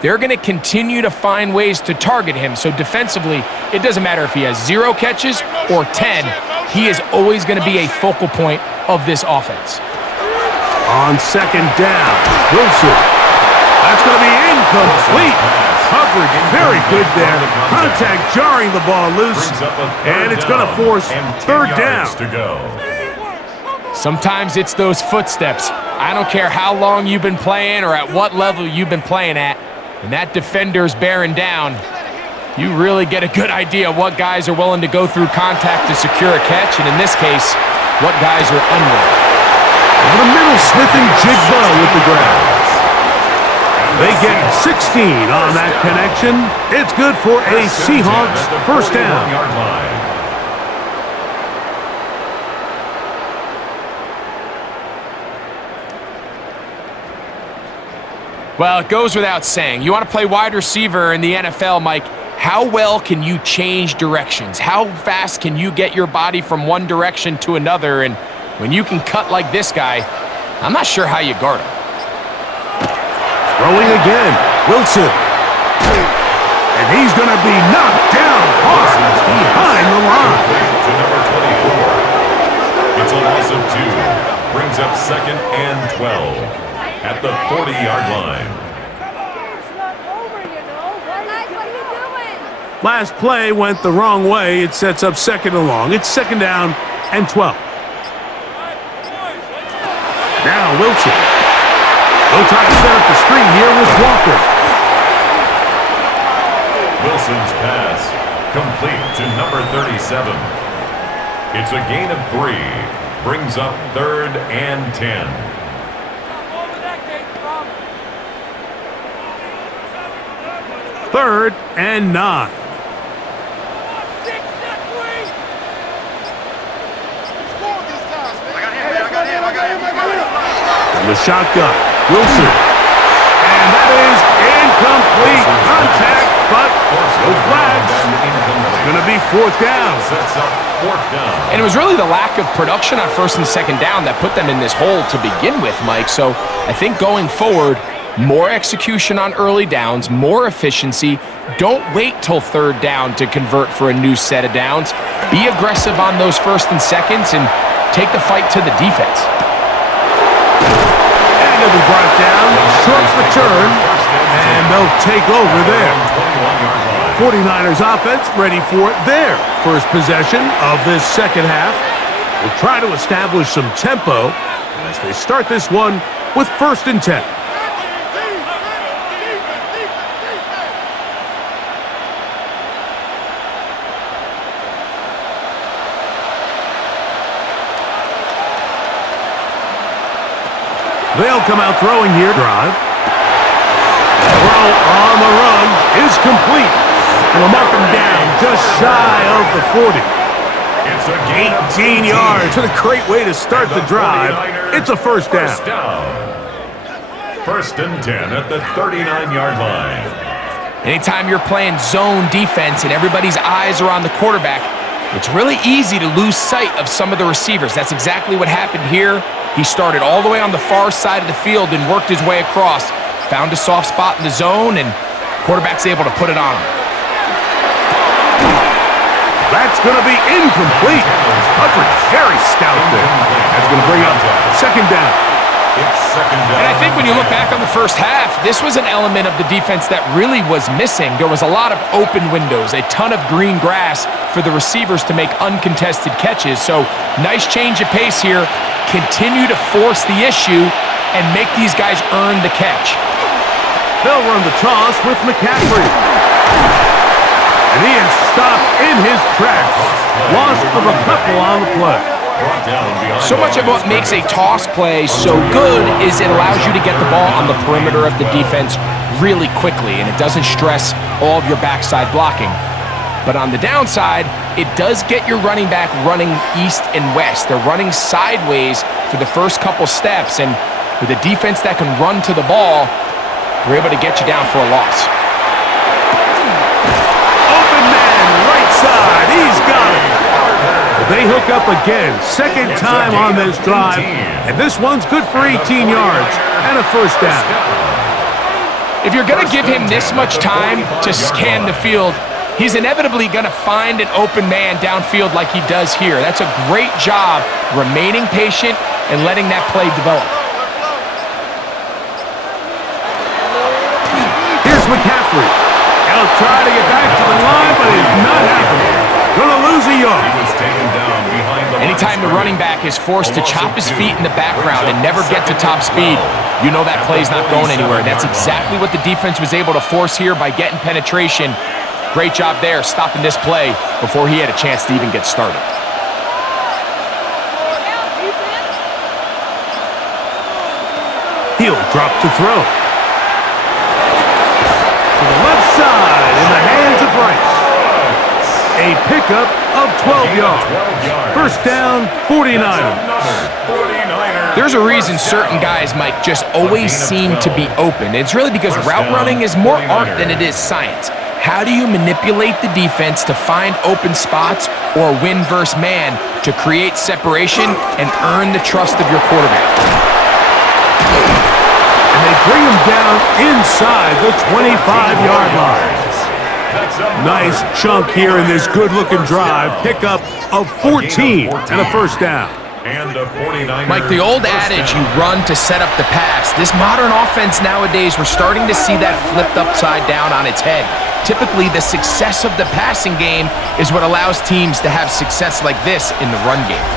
They're going to continue to find ways to target him. So defensively, it doesn't matter if he has 0 catches or 10. He is always going to be a focal point of this offense. On second down, Wilson. That's going to be incomplete. Coverage very good there. Contact jarring the ball loose. And it's going to force third down. Sometimes it's those footsteps. I don't care how long you've been playing or at what level you've been playing at. When that defender's bearing down, you really get a good idea of what guys are willing to go through contact to secure a catch, and in this case, what guys are unwilling. Over the middle, Smith and Jigba with the grab. They get 16 on that connection. It's good for a Seahawks first down. Well, it goes without saying. You want to play wide receiver in the NFL, Mike, how well can you change directions? How fast can you get your body from one direction to another? And when you can cut like this guy, I'm not sure how you guard him. Throwing again, Wilson. And he's going to be knocked down hard behind the line. To number 24. It's a loss of 2. Brings up 2nd and 12 at the 40-yard line. Last play went the wrong way. It sets up 2nd and long. It's 2nd down and 12. Now Wilson. They'll try to set up the screen here with Walker. Wilson's pass complete to number 37. It's a gain of 3. Brings up 3rd and 10. Third and 9. From the shotgun, Wilson. And that is incomplete. Contact, but no flags. It's going to be 4th down. Sets up 4th down. And it was really the lack of production on 1st and 2nd down that put them in this hole to begin with, Mike. So I think going forward, more execution on early downs, more efficiency. Don't wait till 3rd down to convert for a new set of downs. Be aggressive on those 1st and 2nds and take the fight to the defense. And it'll be brought down. Short return. And they'll take over there. 49ers offense ready for their first possession of this second half. We'll try to establish some tempo as they start this one with 1st and 10. They'll come out throwing here. Drive. Throw on the run is complete. And they'll mark him down just shy of the 40. It's a gain of 18 yards. What a great way to start the drive. It's a 1st down. 1st and 10 at the 39-yard line. Anytime you're playing zone defense and everybody's eyes are on the quarterback, it's really easy to lose sight of some of the receivers. That's exactly what happened here. He started all the way on the far side of the field and worked his way across. Found a soft spot in the zone, and quarterback's able to put it on him. That's going to be incomplete. Coverage very stout there. That's going to bring up 2nd down. It's 2nd down. And I think when you look back on the first half, this was an element of the defense that really was missing. There was a lot of open windows, a ton of green grass for the receivers to make uncontested catches. So nice change of pace here. Continue to force the issue and make these guys earn the catch. They'll run the toss with McCaffrey. And he is stopped in his tracks. Loss of a couple on the play. So much of what makes a toss play so good is it allows you to get the ball on the perimeter of the defense really quickly, and it doesn't stress all of your backside blocking. But on the downside, it does get your running back running east and west. They're running sideways for the first couple steps, and with a defense that can run to the ball, we're able to get you down for a loss. Open man, right side. He's got it. They hook up again. 2nd time on this drive. And this one's good for 18 yards and a 1st down. If you're going to give him this much time to scan the field, he's inevitably going to find an open man downfield like he does here. That's a great job remaining patient and letting that play develop. Here's McCaffrey. He'll try to get back to the line, but it's not happening. Gonna lose a yard. Anytime the running back is forced to chop his feet in the background and never get to top speed, you know that play's not going anywhere. That's exactly what the defense was able to force here by getting penetration. Great job there, stopping this play before he had a chance to even get started. He'll drop to throw. To the left side in the hands of Rice. A pickup of 12 yards. 1st down, 49ers. There's a reason certain guys, Mike, just always seem to be open. It's really because route running is more art than it is science. How do you manipulate the defense to find open spots or win versus man to create separation and earn the trust of your quarterback? And they bring him down inside the 25-yard line. Nice chunk here in this good-looking drive. Pickup of 14 and a first down. And a 49er. Mike, the old adage, you run to set up the pass. This modern offense nowadays, we're starting to see that flipped upside down on its head. Typically, the success of the passing game is what allows teams to have success like this in the run game.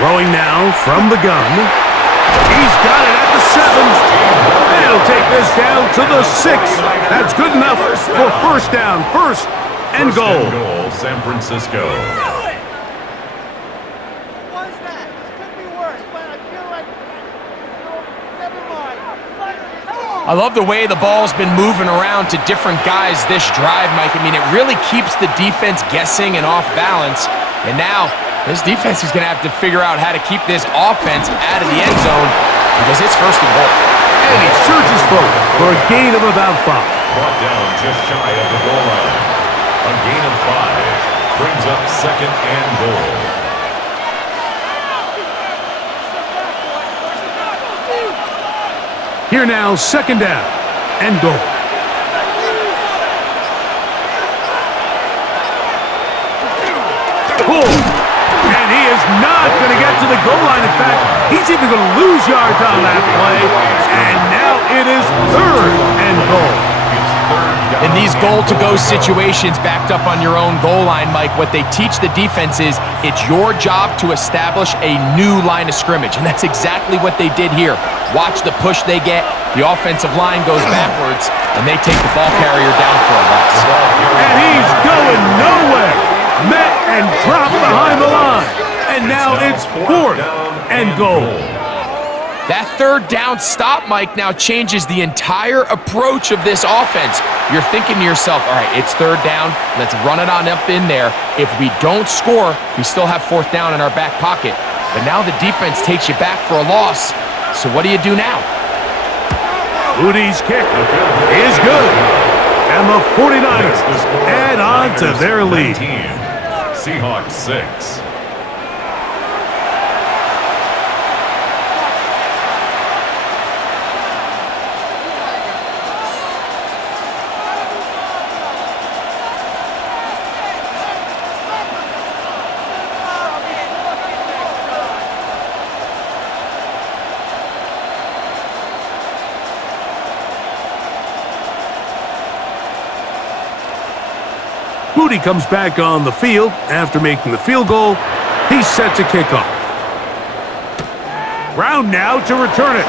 Throwing now from the gun. He's got it at the 7. He'll take this down to the 6. That's good enough for first down. First and goal. San Francisco. I love the way the ball's been moving around to different guys this drive, Mike. I mean, it really keeps the defense guessing and off balance. And now, this defense is going to have to figure out how to keep this offense out of the end zone because it's first and goal. And he surges forward for a gain of about 5. Brought down just shy of the goal line. A gain of 5 brings up second and goal. Here now, second down and goal. Boom! And he is not going to get to the goal line. In fact, he's even going to lose yards on that play. And now it is third and goal. In these goal-to-go situations backed up on your own goal line, Mike, what they teach the defense is it's your job to establish a new line of scrimmage, and that's exactly what they did here. Watch the push they get. The offensive line goes backwards, and they take the ball carrier down for a loss. And he's going nowhere. Met and dropped behind the line. And now it's fourth and goal. That third down stop, Mike, now changes the entire approach of this offense. You're thinking to yourself, all right, it's third down. Let's run it on up in there. If we don't score, we still have fourth down in our back pocket. But now the defense takes you back for a loss. So what do you do now? Udi's kick is good. And the 49ers add on to their lead. Seahawks 6. Moody comes back on the field after making the field goal. He's set to kick off. Brown now to return it.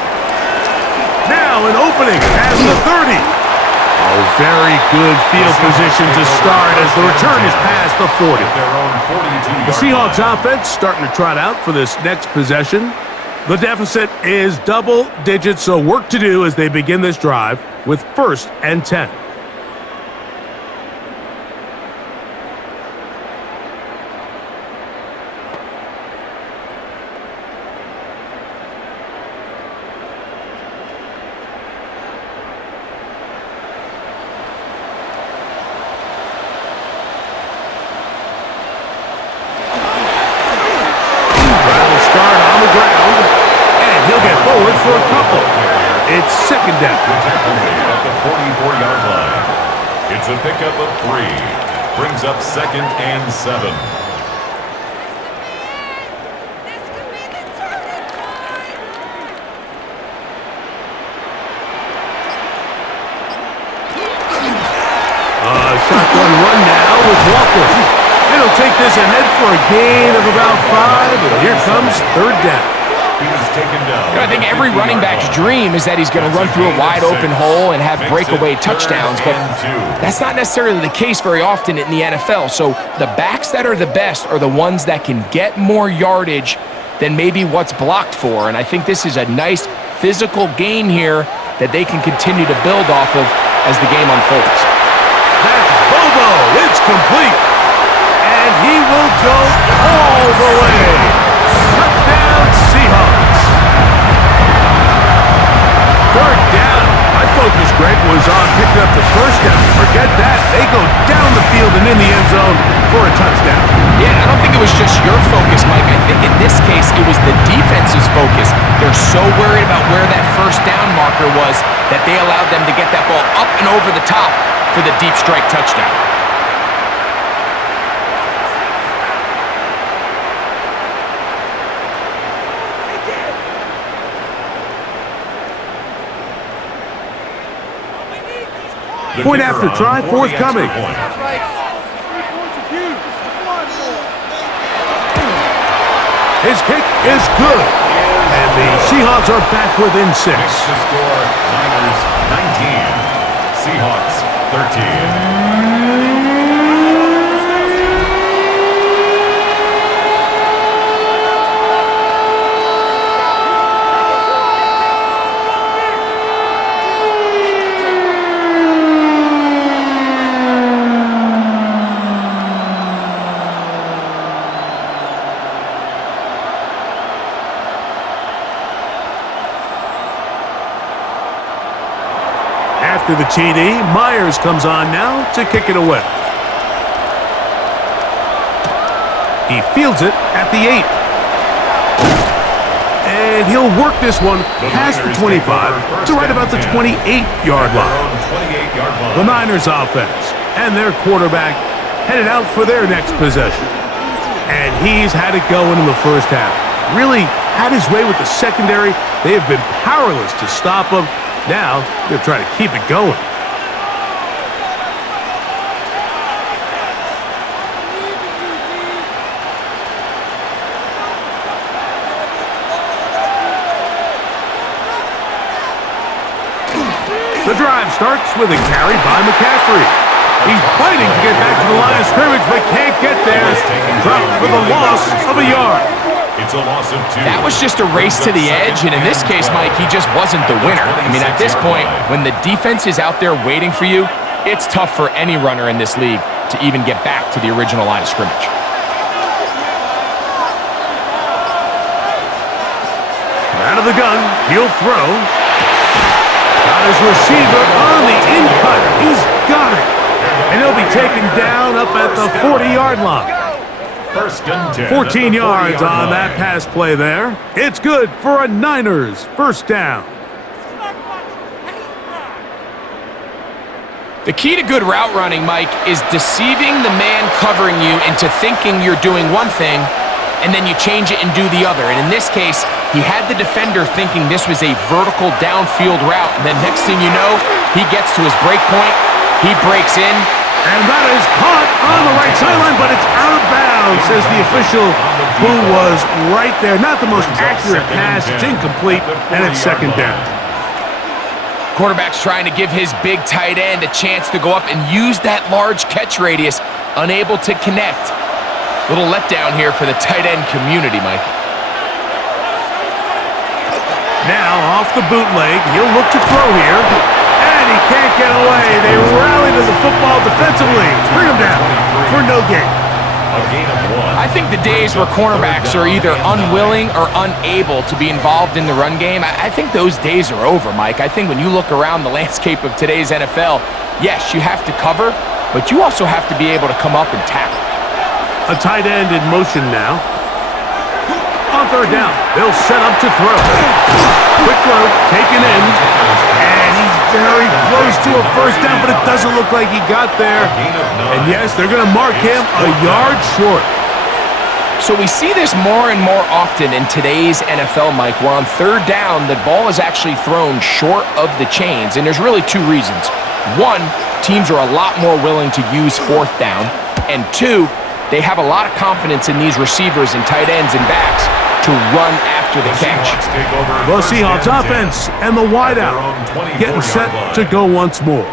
Now an opening at the 30. Oh, very good field position to start as the return is past the 40. The Seahawks offense starting to trot out for this next possession. The deficit is double digits, so work to do as they begin this drive with first and 10. For a couple. It's second down. At the 44-yard line. It's a pickup of 3. Brings up second and 7. Shotgun run now with Walker. It'll take this ahead for a gain of about 5. And here comes third down. I think every running back's dream is that he's going to run through a wide open hole and have breakaway touchdowns, but that's not necessarily the case very often in the NFL. So the backs that are the best are the ones that can get more yardage than maybe what's blocked for, and I think this is a nice physical gain here that they can continue to build off of as the game unfolds. That's Bobo. It's complete. And he will go all the way. Touchdown, Seahawks. Third down. My focus, Greg, was on picking up the first down. Forget that. They go down the field and in the end zone for a touchdown. Yeah, I don't think it was just your focus, Mike. I think in this case, it was the defense's focus. They're so worried about where that first down marker was that they allowed them to get that ball up and over the top for the deep strike touchdown. Point after try, forthcoming. His kick is good. And the Seahawks are back within 6. Makes the score Niners 19, Seahawks 13. After the TD, Myers comes on now to kick it away. He fields it at the 8. And he'll work this one past the 25 to right about the 28-yard line. The Niners offense and their quarterback headed out for their next possession. And he's had it going in the first half. Really had his way with the secondary. They have been powerless to stop him. Now, they're trying to keep it going. The drive starts with a carry by McCaffrey. He's fighting to get back to the line of scrimmage, but can't get there. Dropped for the loss of a yard. It's a loss of 2. That was just a race to the edge, and in this case, Mike, he just wasn't the winner. I mean, at this point, when the defense is out there waiting for you, it's tough for any runner in this league to even get back to the original line of scrimmage. Out of the gun, he'll throw. Got his receiver on the in-cut. He's got it. And he'll be taken down up at the 40-yard line. 14 yards on that pass play there. It's good for a Niners first down. The key to good route running, Mike, is deceiving the man covering you into thinking you're doing one thing, and then you change it and do the other. And in this case, he had the defender thinking this was a vertical downfield route, and then next thing you know, he gets to his break point, he breaks in, and that is caught on the right sideline, but it's out of bounds, says the official, who was right there. Not the most accurate pass. It's incomplete, and it's second down. Quarterback's trying to give his big tight end a chance to go up and use that large catch radius, unable to connect. Little letdown here for the tight end community, Mike. Now, off the bootleg, he'll look to throw here. And he can't get away. They rally to the football defensively. Bring him down for no gain. A gain of 1. I think the days where cornerbacks are either unwilling or unable to be involved in the run game, I think those days are over, Mike. I think when you look around the landscape of today's NFL, yes, you have to cover, but you also have to be able to come up and tackle. A tight end in motion now. On third down, they'll set up to throw. Quick throw, taken in, and he's very close to a first down, but it doesn't look like he got there. And yes, they're going to mark him a yard short. So we see this more and more often in today's NFL, Mike, where on third down, the ball is actually thrown short of the chains, and there's really two reasons. One, teams are a lot more willing to use fourth down, and two, they have a lot of confidence in these receivers and tight ends and backs to run after the catch. The Seahawks offense and the wideout getting set to go once more.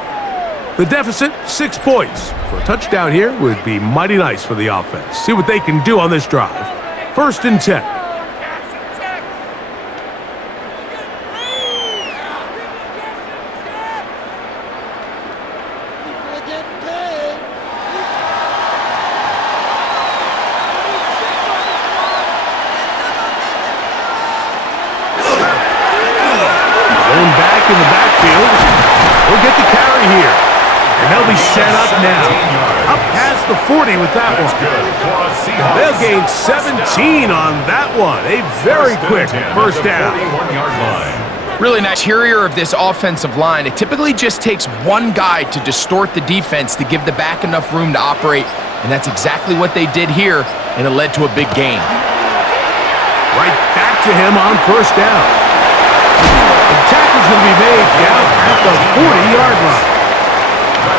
The deficit, 6 points. So a touchdown here would be mighty nice for the offense. See what they can do on this drive. 1st and 10. In the backfield, we'll get the carry here. And they'll be set up now. Up past the 40 with that one. They'll gain 17 on that one. A very quick first down. Really nice interior of this offensive line. It typically just takes one guy to distort the defense to give the back enough room to operate, and that's exactly what they did here, and it led to a big gain. Right back to him on first down. The tackle's going to be made down at the 40-yard line.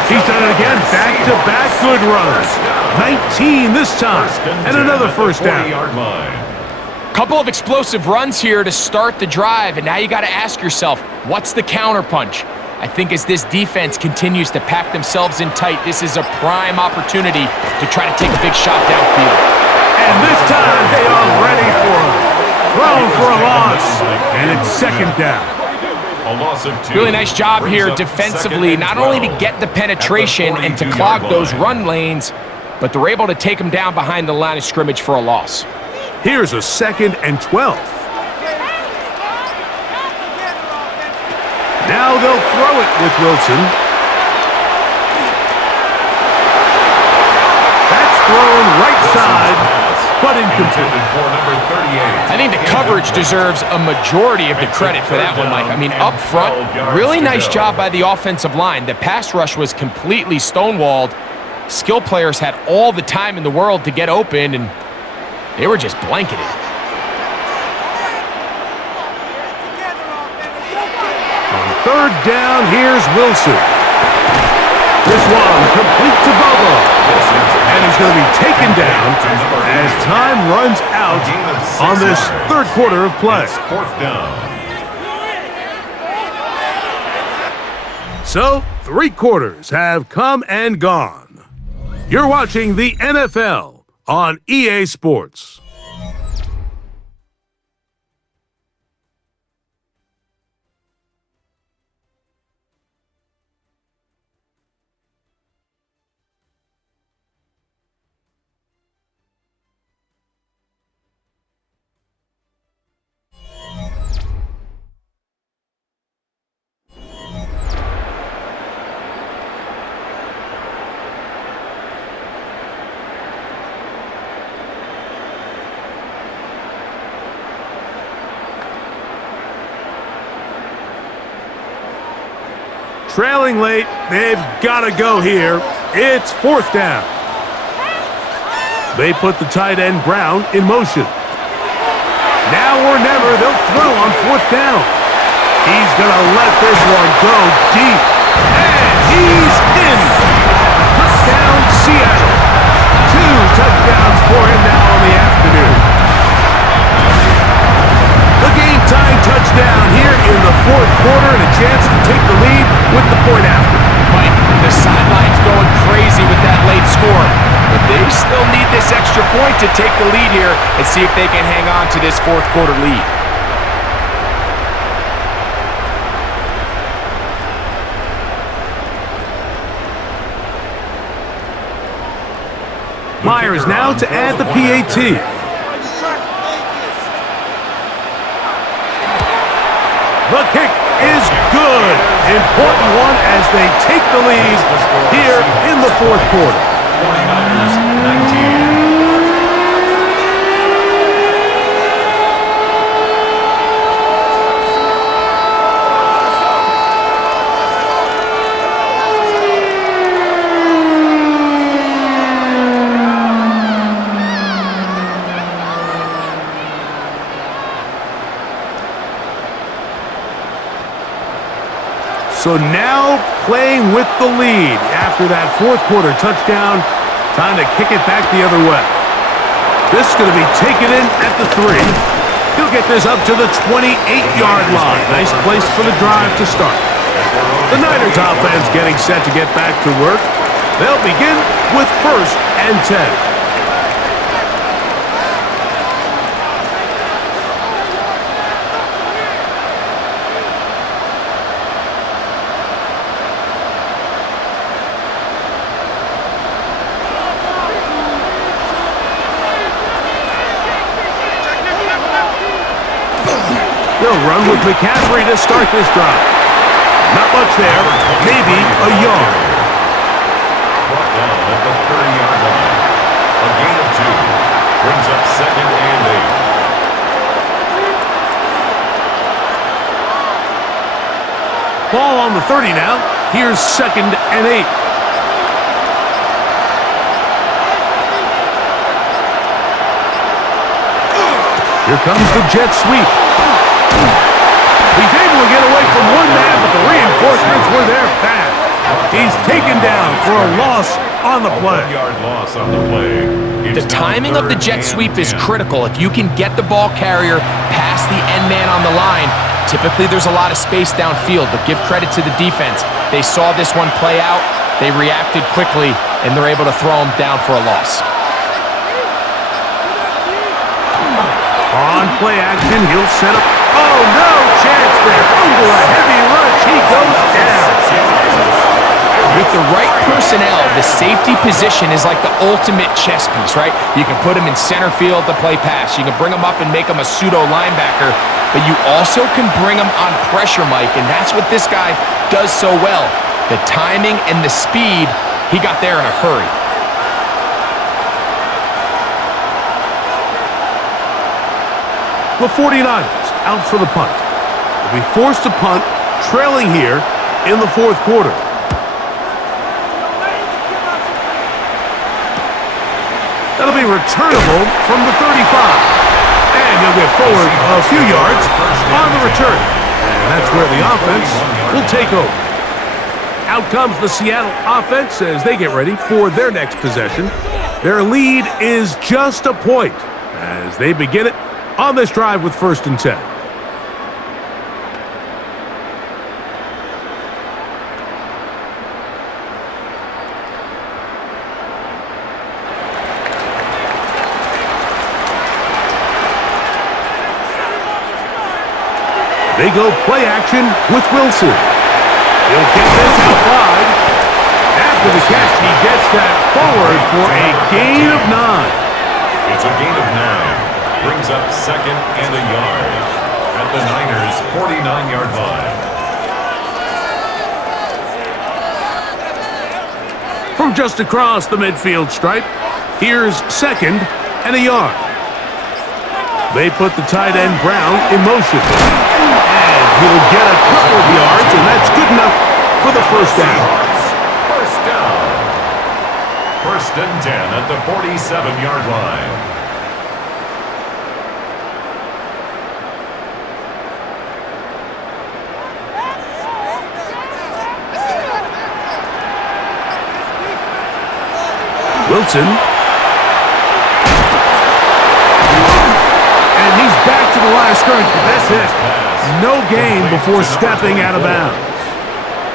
He's done it again, back-to-back good runs. 19 this time, and another first down. Couple of explosive runs here to start the drive, and now you got to ask yourself, what's the counterpunch? I think as this defense continues to pack themselves in tight, this is a prime opportunity to try to take a big shot downfield. And this time they are ready for it. Thrown for a loss, and it's second down. A loss of 2. Really nice job here defensively, not only to get the penetration and to clog those run lanes, but they're able to take them down behind the line of scrimmage for a loss. Here's a 2nd and 12. Now they'll throw it with Wilson. That's thrown right side, but incomplete. I think the coverage deserves a majority of the credit for that one, Mike. I mean, up front, really nice job by the offensive line. The pass rush was completely stonewalled. Skill players had all the time in the world to get open, and they were just blanketed. On third down, here's Wilson. This one complete to Bobo. And he's going to be taken down as time runs out on this third quarter of play. Fourth down. So, 3 quarters have come and gone. You're watching the NFL on EA Sports. Trailing late, they've got to go here. It's 4th down. They put the tight end Brown in motion. Now or never, they'll throw on 4th down. He's going to let this one go deep. And he's in. Touchdown, Seattle. 2 touchdowns for him now on the afternoon. The game-tying touchdown here in the 4th quarter and a chance to take the lead with the point after. Mike, the sideline's going crazy with that late score, but they still need this extra point to take the lead here and see if they can hang on to this 4th quarter lead. Myers now to add the PAT. The kick is good. Important one as they take the lead here in the 4th quarter. 49ers 19. So now playing with the lead after that 4th quarter touchdown. Time to kick it back the other way. This is going to be taken in at the 3. He'll get this up to the 28-yard line. Nice place for the drive to start. The Niners offense getting set to get back to work. They'll begin with 1st and 10. They'll run with McCaffrey to start this drive. Not much there, maybe a yard. Brought down at the 30-yard line. A gain of 2 brings up 2nd and 8. Ball on the 30 now. Here's 2nd and 8. Here comes the jet sweep. He's able to get away from one man, but the reinforcements were there fast. He's taken down for a loss on the play. A 1-yard loss on the play. The timing of the jet sweep is critical. If you can get the ball carrier past the end man on the line, typically there's a lot of space downfield, but give credit to the defense. They saw this one play out, they reacted quickly, and they're able to throw him down for a loss. On play action, he'll set up. Oh, no chance there. Over a heavy rush, he goes down. With the right personnel, the safety position is like the ultimate chess piece, right? You can put him in center field to play pass. You can bring him up and make him a pseudo linebacker, but you also can bring him on pressure, Mike, and that's what this guy does so well. The timing and the speed, he got there in a hurry. The 49ers out for the punt. They'll be forced to punt, trailing here in the 4th quarter. That'll be returnable from the 35. And he'll get forward a few yards on the return. And that's where the offense will take over. Out comes the Seattle offense as they get ready for their next possession. Their lead is just a point as they begin it on this drive with 1st and 10. They go play action with Wilson. He'll get this out wide. After the catch, he gets that forward for a gain of 9. It's a gain of 9. Brings up 2nd and a yard at the Niners' 49-yard line. From just across the midfield stripe, here's 2nd and a yard. They put the tight end Brown in motion. And he'll get a couple of yards, and that's good enough for the 1st down. First down. 1st and 10 at the 47-yard line. Wilson. And he's back to the line of scrimmage, but that's it. No gain before stepping out of bounds.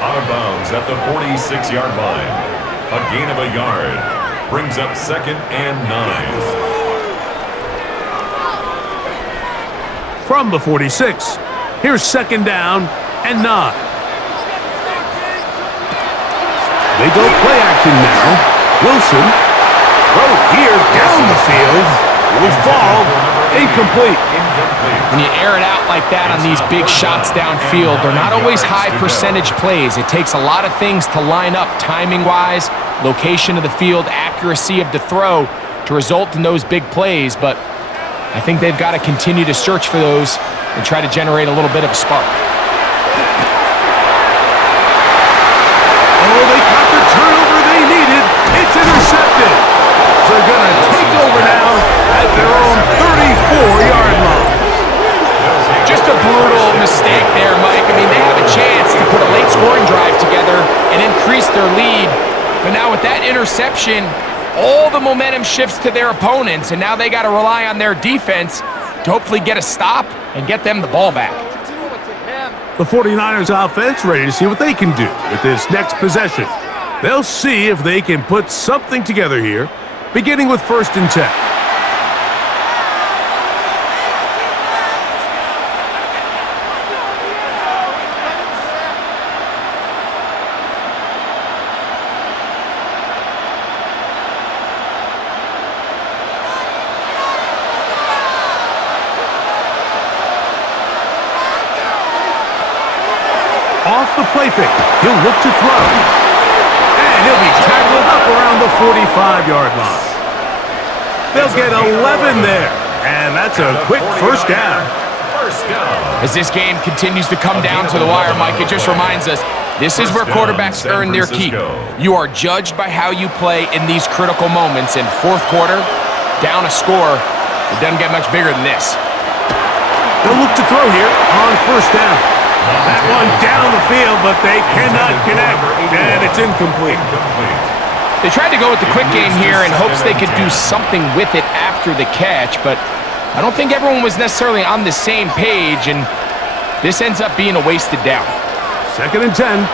Out of bounds at the 46-yard line. A gain of a yard. Brings up 2nd and 9. From the 46, here's 2nd down and 9. They go play action now. Wilson, throw here down the field, will fall, incomplete. When you air it out like that on these big shots downfield, they're not always high percentage plays. It takes a lot of things to line up timing-wise, location of the field, accuracy of the throw to result in those big plays, but I think they've got to continue to search for those and try to generate a little bit of a spark. Oh, they got the turnover they needed. It's intercepted. They're going to take over now at their own 34-yard line. Just a brutal mistake there, Mike. I mean, they have a chance to put a late scoring drive together and increase their lead. But now with that interception, all the momentum shifts to their opponents, and now they got to rely on their defense to hopefully get a stop and get them the ball back. The 49ers offense ready to see what they can do with this next possession. They'll see if they can put something together here, beginning with 1st and 10. Off the play fake, he'll look to throw. And he'll be tackled up around the 45-yard line. They'll get 11 there, and that's a quick 1st down. First down. As this game continues to come down to the wire, Mike, it just reminds us this is where quarterbacks earn their keep. You are judged by how you play in these critical moments. In fourth quarter, down a score, it doesn't get much bigger than this. They'll look to throw here on first down. That one down the field, but they cannot connect, and it's incomplete. They tried to go with the quick game here in hopes they could do something with it after the catch, but I don't think everyone was necessarily on the same page, and this ends up being a wasted down. 2nd and 10.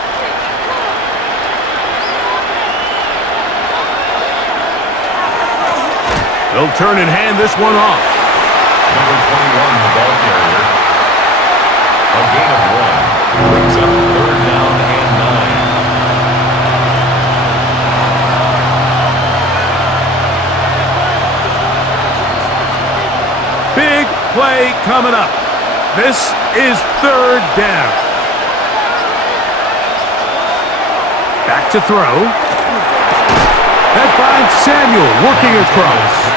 They'll turn and hand this one off. Number 21, the ball carrier. A gain of 1. Brings up 3rd down and 9. Big play coming up. This is 3rd down. Back to throw. That finds Samuel working across.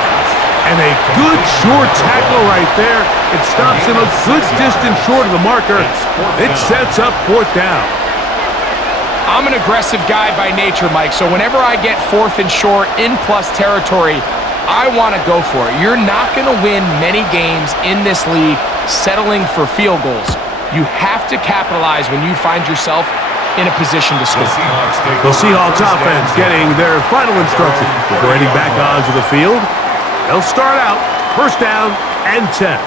And a good short tackle right there. It stops him a good distance short of the marker. It sets up 4th down. I'm an aggressive guy by nature, Mike, so whenever I get 4th and short in plus territory, I want to go for it. You're not going to win many games in this league settling for field goals. You have to capitalize when you find yourself in a position to score. The Seahawks offense getting their final instructions before heading back onto the field. They'll start out 1st down and 10.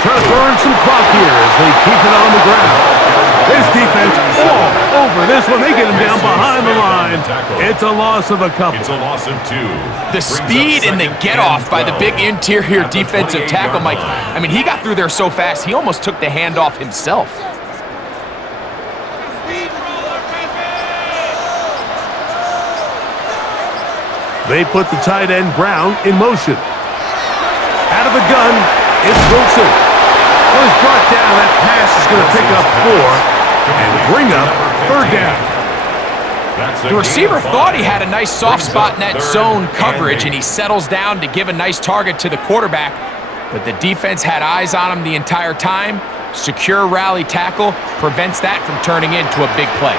Trying to burn some clock here as they keep it on the ground. This defense all over this one. They get him down behind the line. It's a loss of a couple. It's a loss of 2. The speed and the get-off by the big interior defensive tackle, Mike. I mean, he got through there so fast, he almost took the handoff himself. They put the tight end Brown in motion. Out of the gun, it's Wilson. Well, he's brought down. That pass is going to pick up 4 and bring up 3rd down. The receiver thought he had a nice soft spot in that zone coverage, and he settles down to give a nice target to the quarterback. But the defense had eyes on him the entire time. Secure rally tackle prevents that from turning into a big play.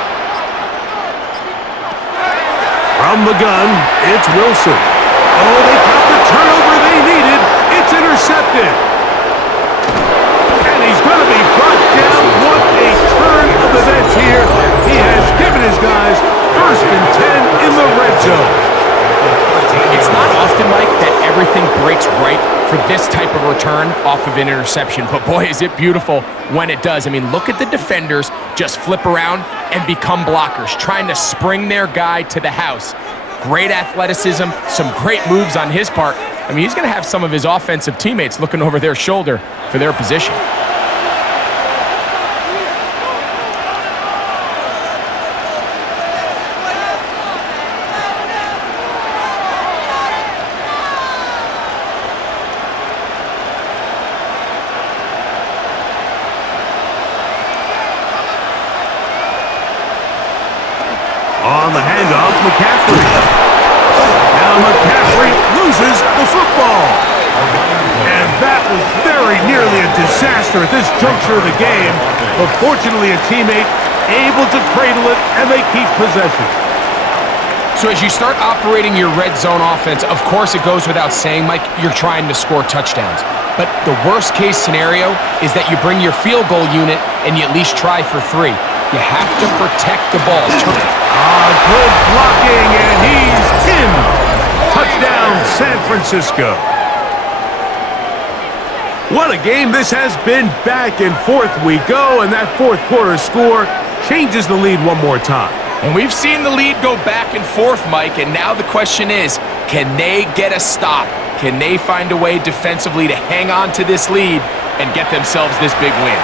From the gun, it's Wilson. Oh, they got the turnover they needed. It's intercepted. And he's going to be brought down. What a turn of events here. He has given his guys 1st and 10 in the red zone. It's not often, Mike, that everything breaks right for this type of return off of an interception. But boy, is it beautiful when it does. I mean, look at the defenders just flip around and become blockers, trying to spring their guy to the house. Great athleticism, some great moves on his part. I mean, he's going to have some of his offensive teammates looking over their shoulder for their position. On the handoff, McCaffrey. Now McCaffrey loses the football. And that was very nearly a disaster at this juncture of the game. But fortunately, a teammate able to cradle it, and they keep possession. So as you start operating your red zone offense, of course it goes without saying, Mike, you're trying to score touchdowns. But the worst case scenario is that you bring your field goal unit and you at least try for 3. You have to protect the ball. Good blocking, and he's in. Touchdown, San Francisco. What a game this has been. Back and forth we go, and that 4th quarter score changes the lead one more time. And we've seen the lead go back and forth, Mike, and now the question is, can they get a stop? Can they find a way defensively to hang on to this lead and get themselves this big win?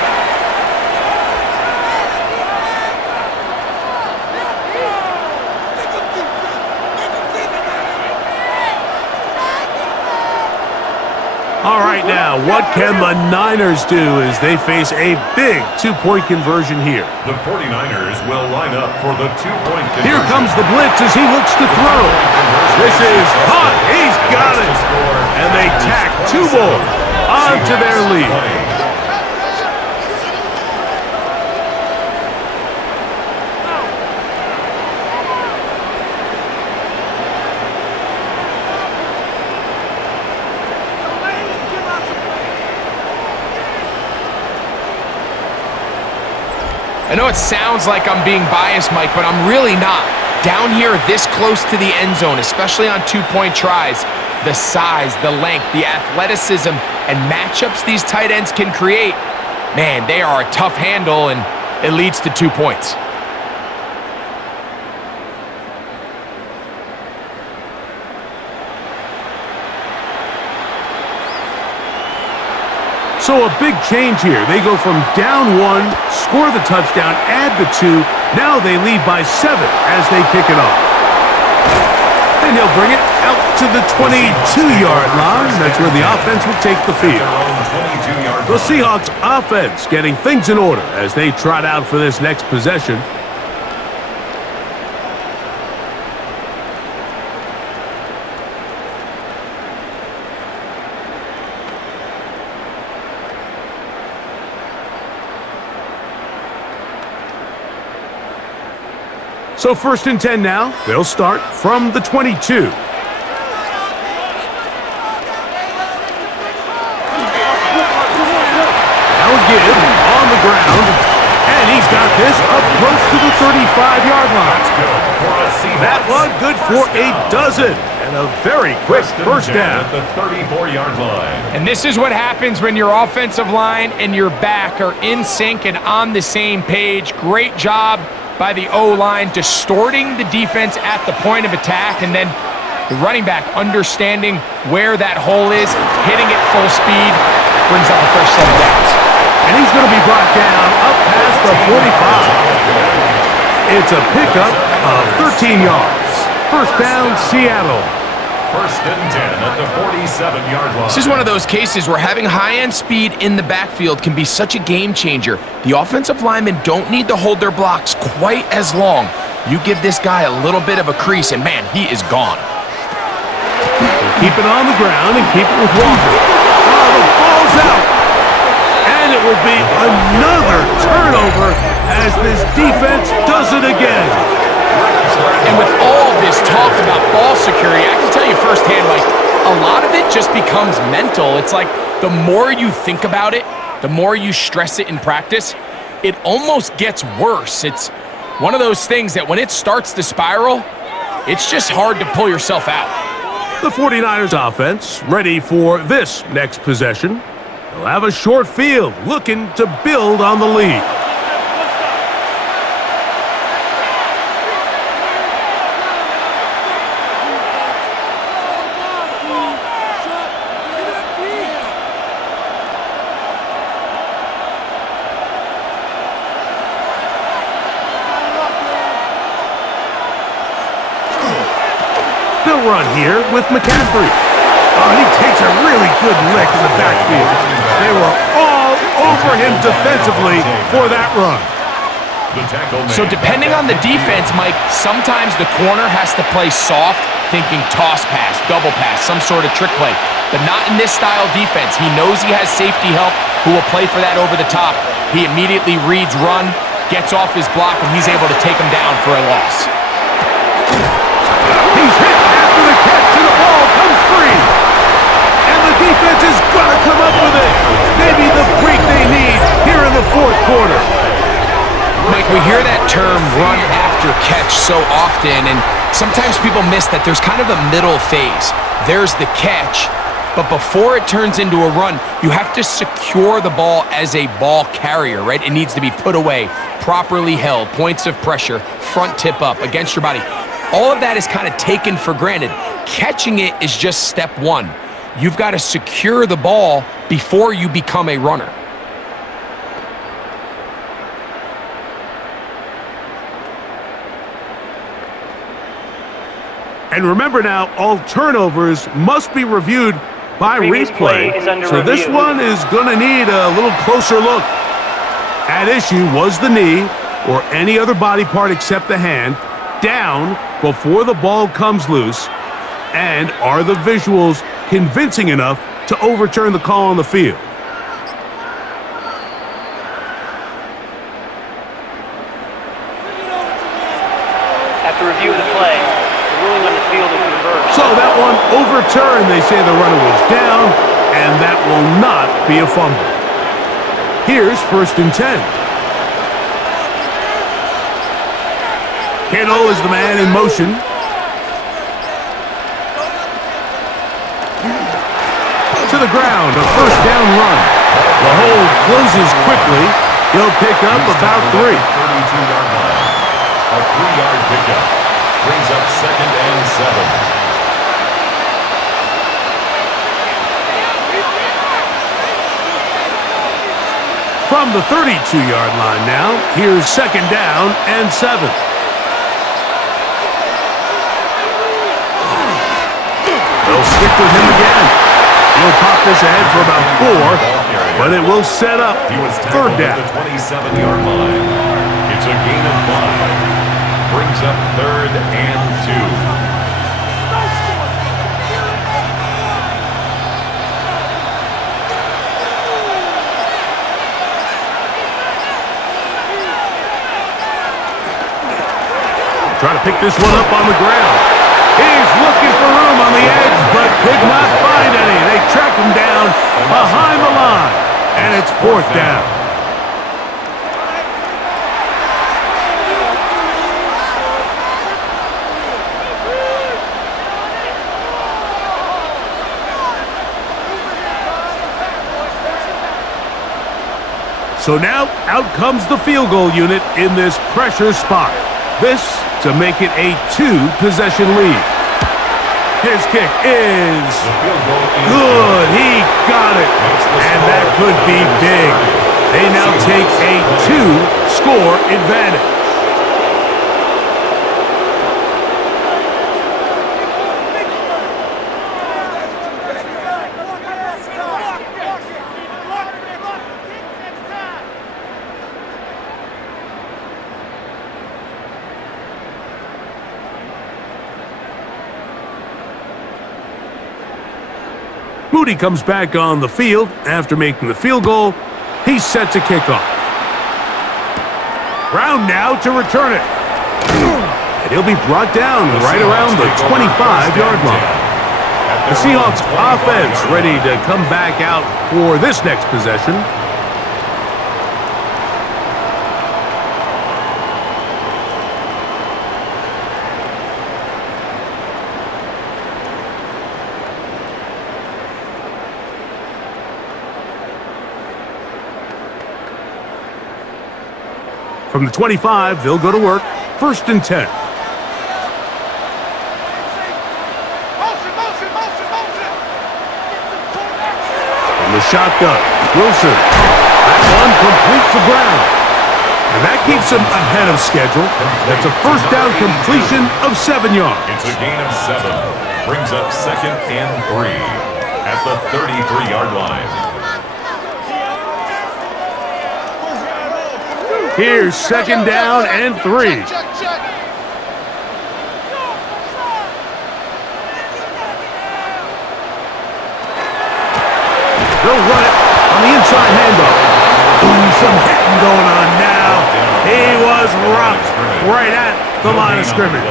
Now, what can the Niners do as they face a big two-point conversion here? The 49ers will line up for the two-point conversion. Here comes the blitz as he looks to throw. This is hot. He's got it. And they tack two more onto their lead. I know it sounds like I'm being biased, Mike, but I'm really not. Down here this close to the end zone, especially on two-point tries, the size, the length, the athleticism, and matchups these tight ends can create, man, they are a tough handle, and it leads to 2 points. So a big change here. They go from down 1, score the touchdown, add the 2. Now they lead by 7 as they kick it off. And he'll bring it out to the 22-yard line. That's where the offense will take the field. The Seahawks offense getting things in order as they trot out for this next possession. So 1st and 10 now. They'll start from the 22. Now a give on the ground. And he's got this up close to the 35-yard line. That one good for a dozen. And a very quick first down. At the 34-yard line. And this is what happens when your offensive line and your back are in sync and on the same page. Great job by the O-line, distorting the defense at the point of attack, and then the running back understanding where that hole is, hitting it full speed, brings up the first 7 downs. And he's going to be brought down up past the 45. It's a pickup of 13 yards. First down, Seattle. 1st and 10 at the 47-yard line. This is one of those cases where having high-end speed in the backfield can be such a game changer. The offensive linemen don't need to hold their blocks quite as long. You give this guy a little bit of a crease, and man, he is gone. Keep it on the ground and keep it with Walker. Oh, the ball's out. And it will be another turnover as this defense does it again. And with all this talk about ball security, I can tell you firsthand, Mike, a lot of it just becomes mental. It's like the more you think about it, the more you stress it in practice, it almost gets worse. It's one of those things that when it starts to spiral, it's just hard to pull yourself out. The 49ers offense ready for this next possession. They'll have a short field looking to build on the lead. They'll run here with McCaffrey. Oh, and he takes a really good lick in the backfield. They were all over him defensively for that run. So depending on the defense, Mike, sometimes the corner has to play soft, thinking toss pass, double pass, some sort of trick play. But not in this style defense. He knows he has safety help who will play for that over the top. He immediately reads run, gets off his block, and he's able to take him down for a loss. He's hit after the catch, and the ball comes free. And the defense is going to come up with it. Maybe the break they need here in the 4th quarter. Mike, we hear that term run after catch so often, and sometimes people miss that there's kind of a middle phase. There's the catch, but before it turns into a run, you have to secure the ball as a ball carrier, right? It needs to be put away, properly held, points of pressure, front tip up against your body. All of that is kind of taken for granted. Catching it is just step 1. You've got to secure the ball before you become a runner. And remember now, all turnovers must be reviewed by Previous play replay, is under so this review. one is going to need a little closer look. At issue was the knee, or any other body part except the hand, down before the ball comes loose, and are the visuals convincing enough to overturn the call on the field? After review of the play, the ruling on the field is reversed. So that one overturned. They say the runner was down, and that will not be a fumble. Here's 1st and 10. Kittle is the man in motion. To the ground, a 1st down run. The hold closes quickly. He'll pick up about 3. 32-yard line. A 3-yard pickup. Brings up 2nd and 7. From the 32-yard line now, here's 2nd down and 7. They'll stick with him again. He'll pop this ahead for about 4, but it will set up He was 3rd tackled down. at the 27-yard line. It's a gain of 5. Brings up 3rd and 2. Trying to pick this one up on the ground. He's looking for room on the edge, but could not find any. They track him down behind the line, and it's 4th down. So now out comes the field goal unit in this pressure spot. This to make it a 2-possession lead. His kick is good. He got it. And that could be big. They now take a 2-score advantage. Moody comes back on the field after making the field goal. He's set to kick off. Brown now to return it. And he'll be brought down right around the 25-yard line. The Seahawks offense ready to come back out for this next possession. From the 25, they'll go to work. 1st and 10. From the shotgun, Wilson. That one complete to Brown. And that keeps him ahead of schedule. That's a 1st down completion of 7 yards. It's a gain of 7. Brings up 2nd and 3 at the 33-yard line. Here's 2nd down and 3. They'll run it on the inside handoff. Ooh, some hitting going on now. He was rocked right at the line of scrimmage.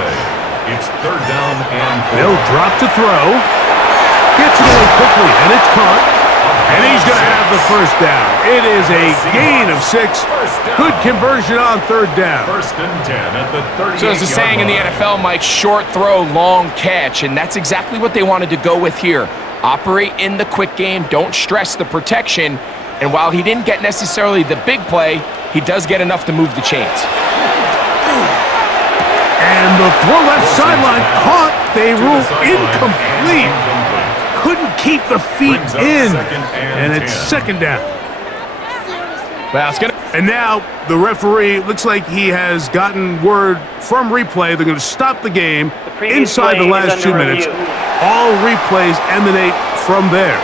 It's 3rd down and 4. They'll drop to throw. Gets it away quickly, and it's caught. And he's going to have the 1st down. It is a gain of 6. Good conversion on 3rd down. 1st and 10 at the 38-yard So there's a saying in the NFL, Mike, short throw, long catch, and that's exactly what they wanted to go with here. Operate in the quick game, don't stress the protection, and while he didn't get necessarily the big play, he does get enough to move the chains. And the throw left sideline caught. They rule incomplete. Couldn't keep the feet in, and it's 2nd down. Well, it's gonna. And now the referee looks like he has gotten word from replay. They're going to stop the game previous inside the play is last 2 under minutes. review. All replays emanate from there.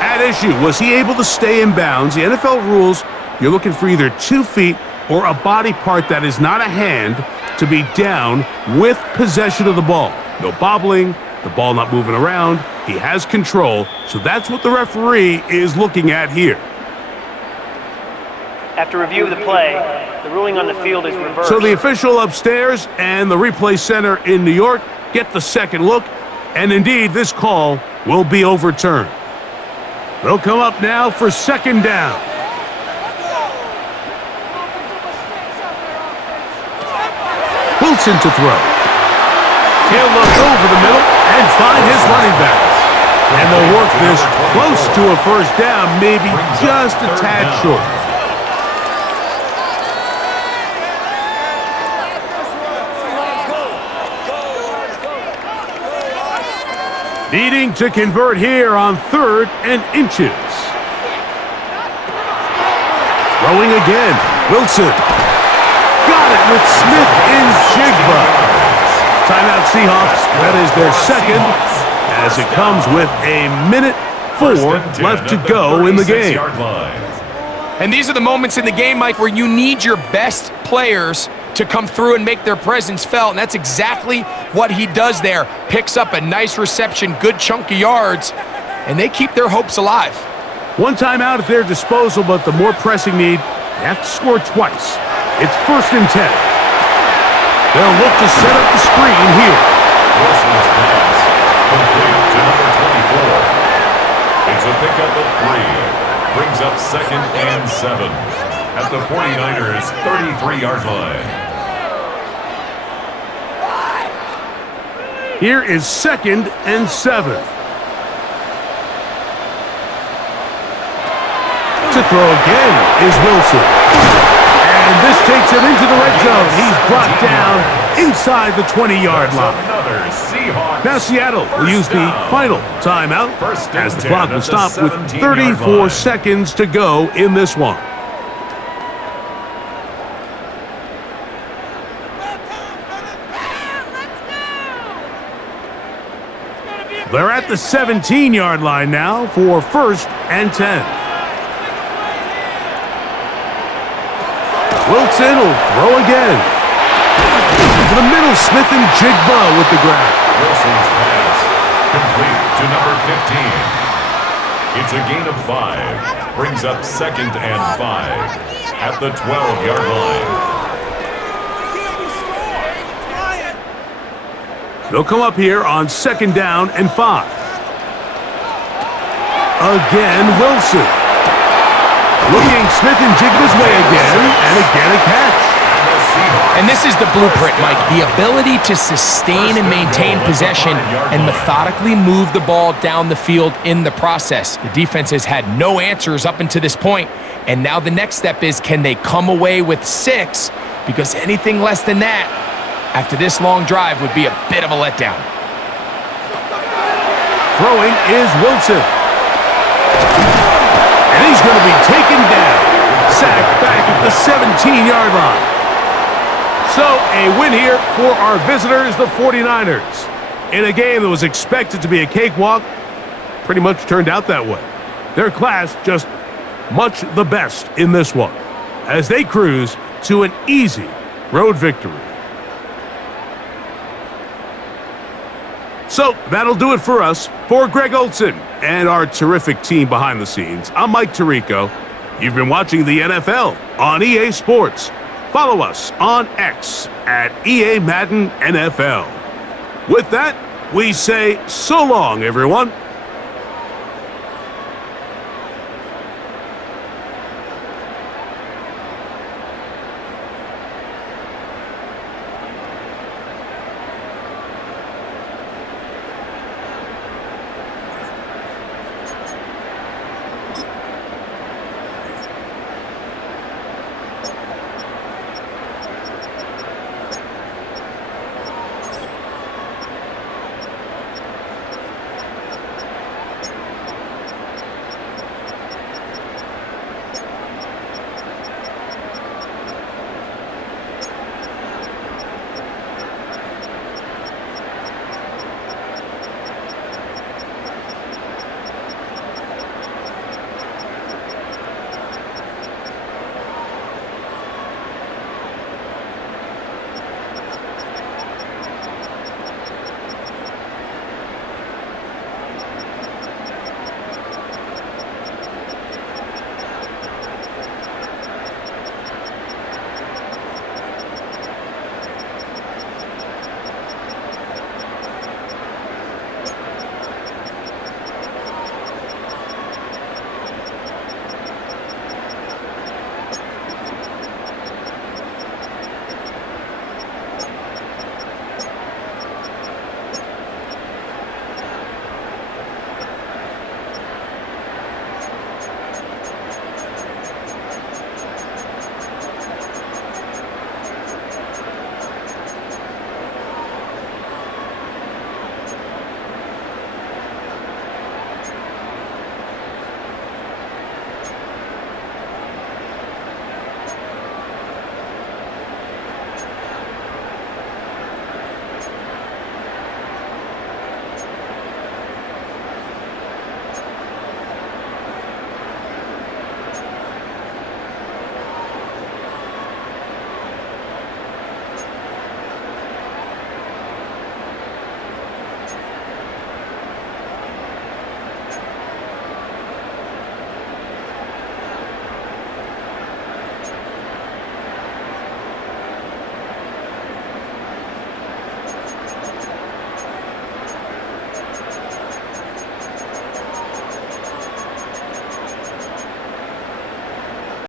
At issue, was he able to stay in bounds? The NFL rules, you're looking for either 2 feet or a body part that is not a hand to be down with possession of the ball. No bobbling, the ball not moving around. He has control, so that's what the referee is looking at here. After review of the play, the ruling on the field is reversed. So the official upstairs and the replay center in New York get the second look, and indeed this call will be overturned. They'll come up now for second down. Wilson to throw. He'll look over the middle and find his running back. And they'll work this close to a first down, maybe just a tad short. Needing to convert here on 3rd and inches. Throwing again. Wilson. Got it with Smith in Jigba. Timeout Seahawks. That is their second, as it comes with 1:04 left to go in the game. And these are the moments in the game, Mike, where you need your best players to come through and make their presence felt, and that's exactly what he does there. Picks up a nice reception, good chunk of yards, and they keep their hopes alive. One timeout at their disposal, but the more pressing need, they have to score twice. It's 1st and 10. They'll look to set up the screen here. Wilson's pass complete to number 24. It's a pickup of 3. Brings up 2nd and 7 at the 49ers' 33-yard line. Here is 2nd and 7. To throw again is Wilson. And this takes him into the red zone. He's brought down inside the 20-yard line. Now Seattle will use the final timeout as the clock will stop with 34 seconds to go in this one. They're at the 17-yard line now for 1st and 10. Wilson will throw again. To the middle, Smith and Jigba with the grab. Wilson's pass complete to number 15. It's a gain of 5. Brings up 2nd and 5 at the 12-yard line. They'll come up here on 2nd down and 5. Again, Wilson. Looking Smith and Jigba's way again, and again a catch. And this is the blueprint, Mike. The ability to sustain and maintain possession and methodically move the ball down the field in the process. The defense has had no answers up until this point, and now the next step is, can they come away with 6? Because anything less than that, after this long drive, would be a bit of a letdown. Throwing is Wilson. And he's going to be taken down. Sacked back at the 17-yard line. So a win here for our visitors, the 49ers. In a game that was expected to be a cakewalk, pretty much turned out that way. Their class just much the best in this one, as they cruise to an easy road victory. So that'll do it for us. For Greg Olson and our terrific team behind the scenes, I'm Mike Tirico. You've been watching the NFL on EA Sports. Follow us on X at EA Madden NFL. With that, we say so long, everyone.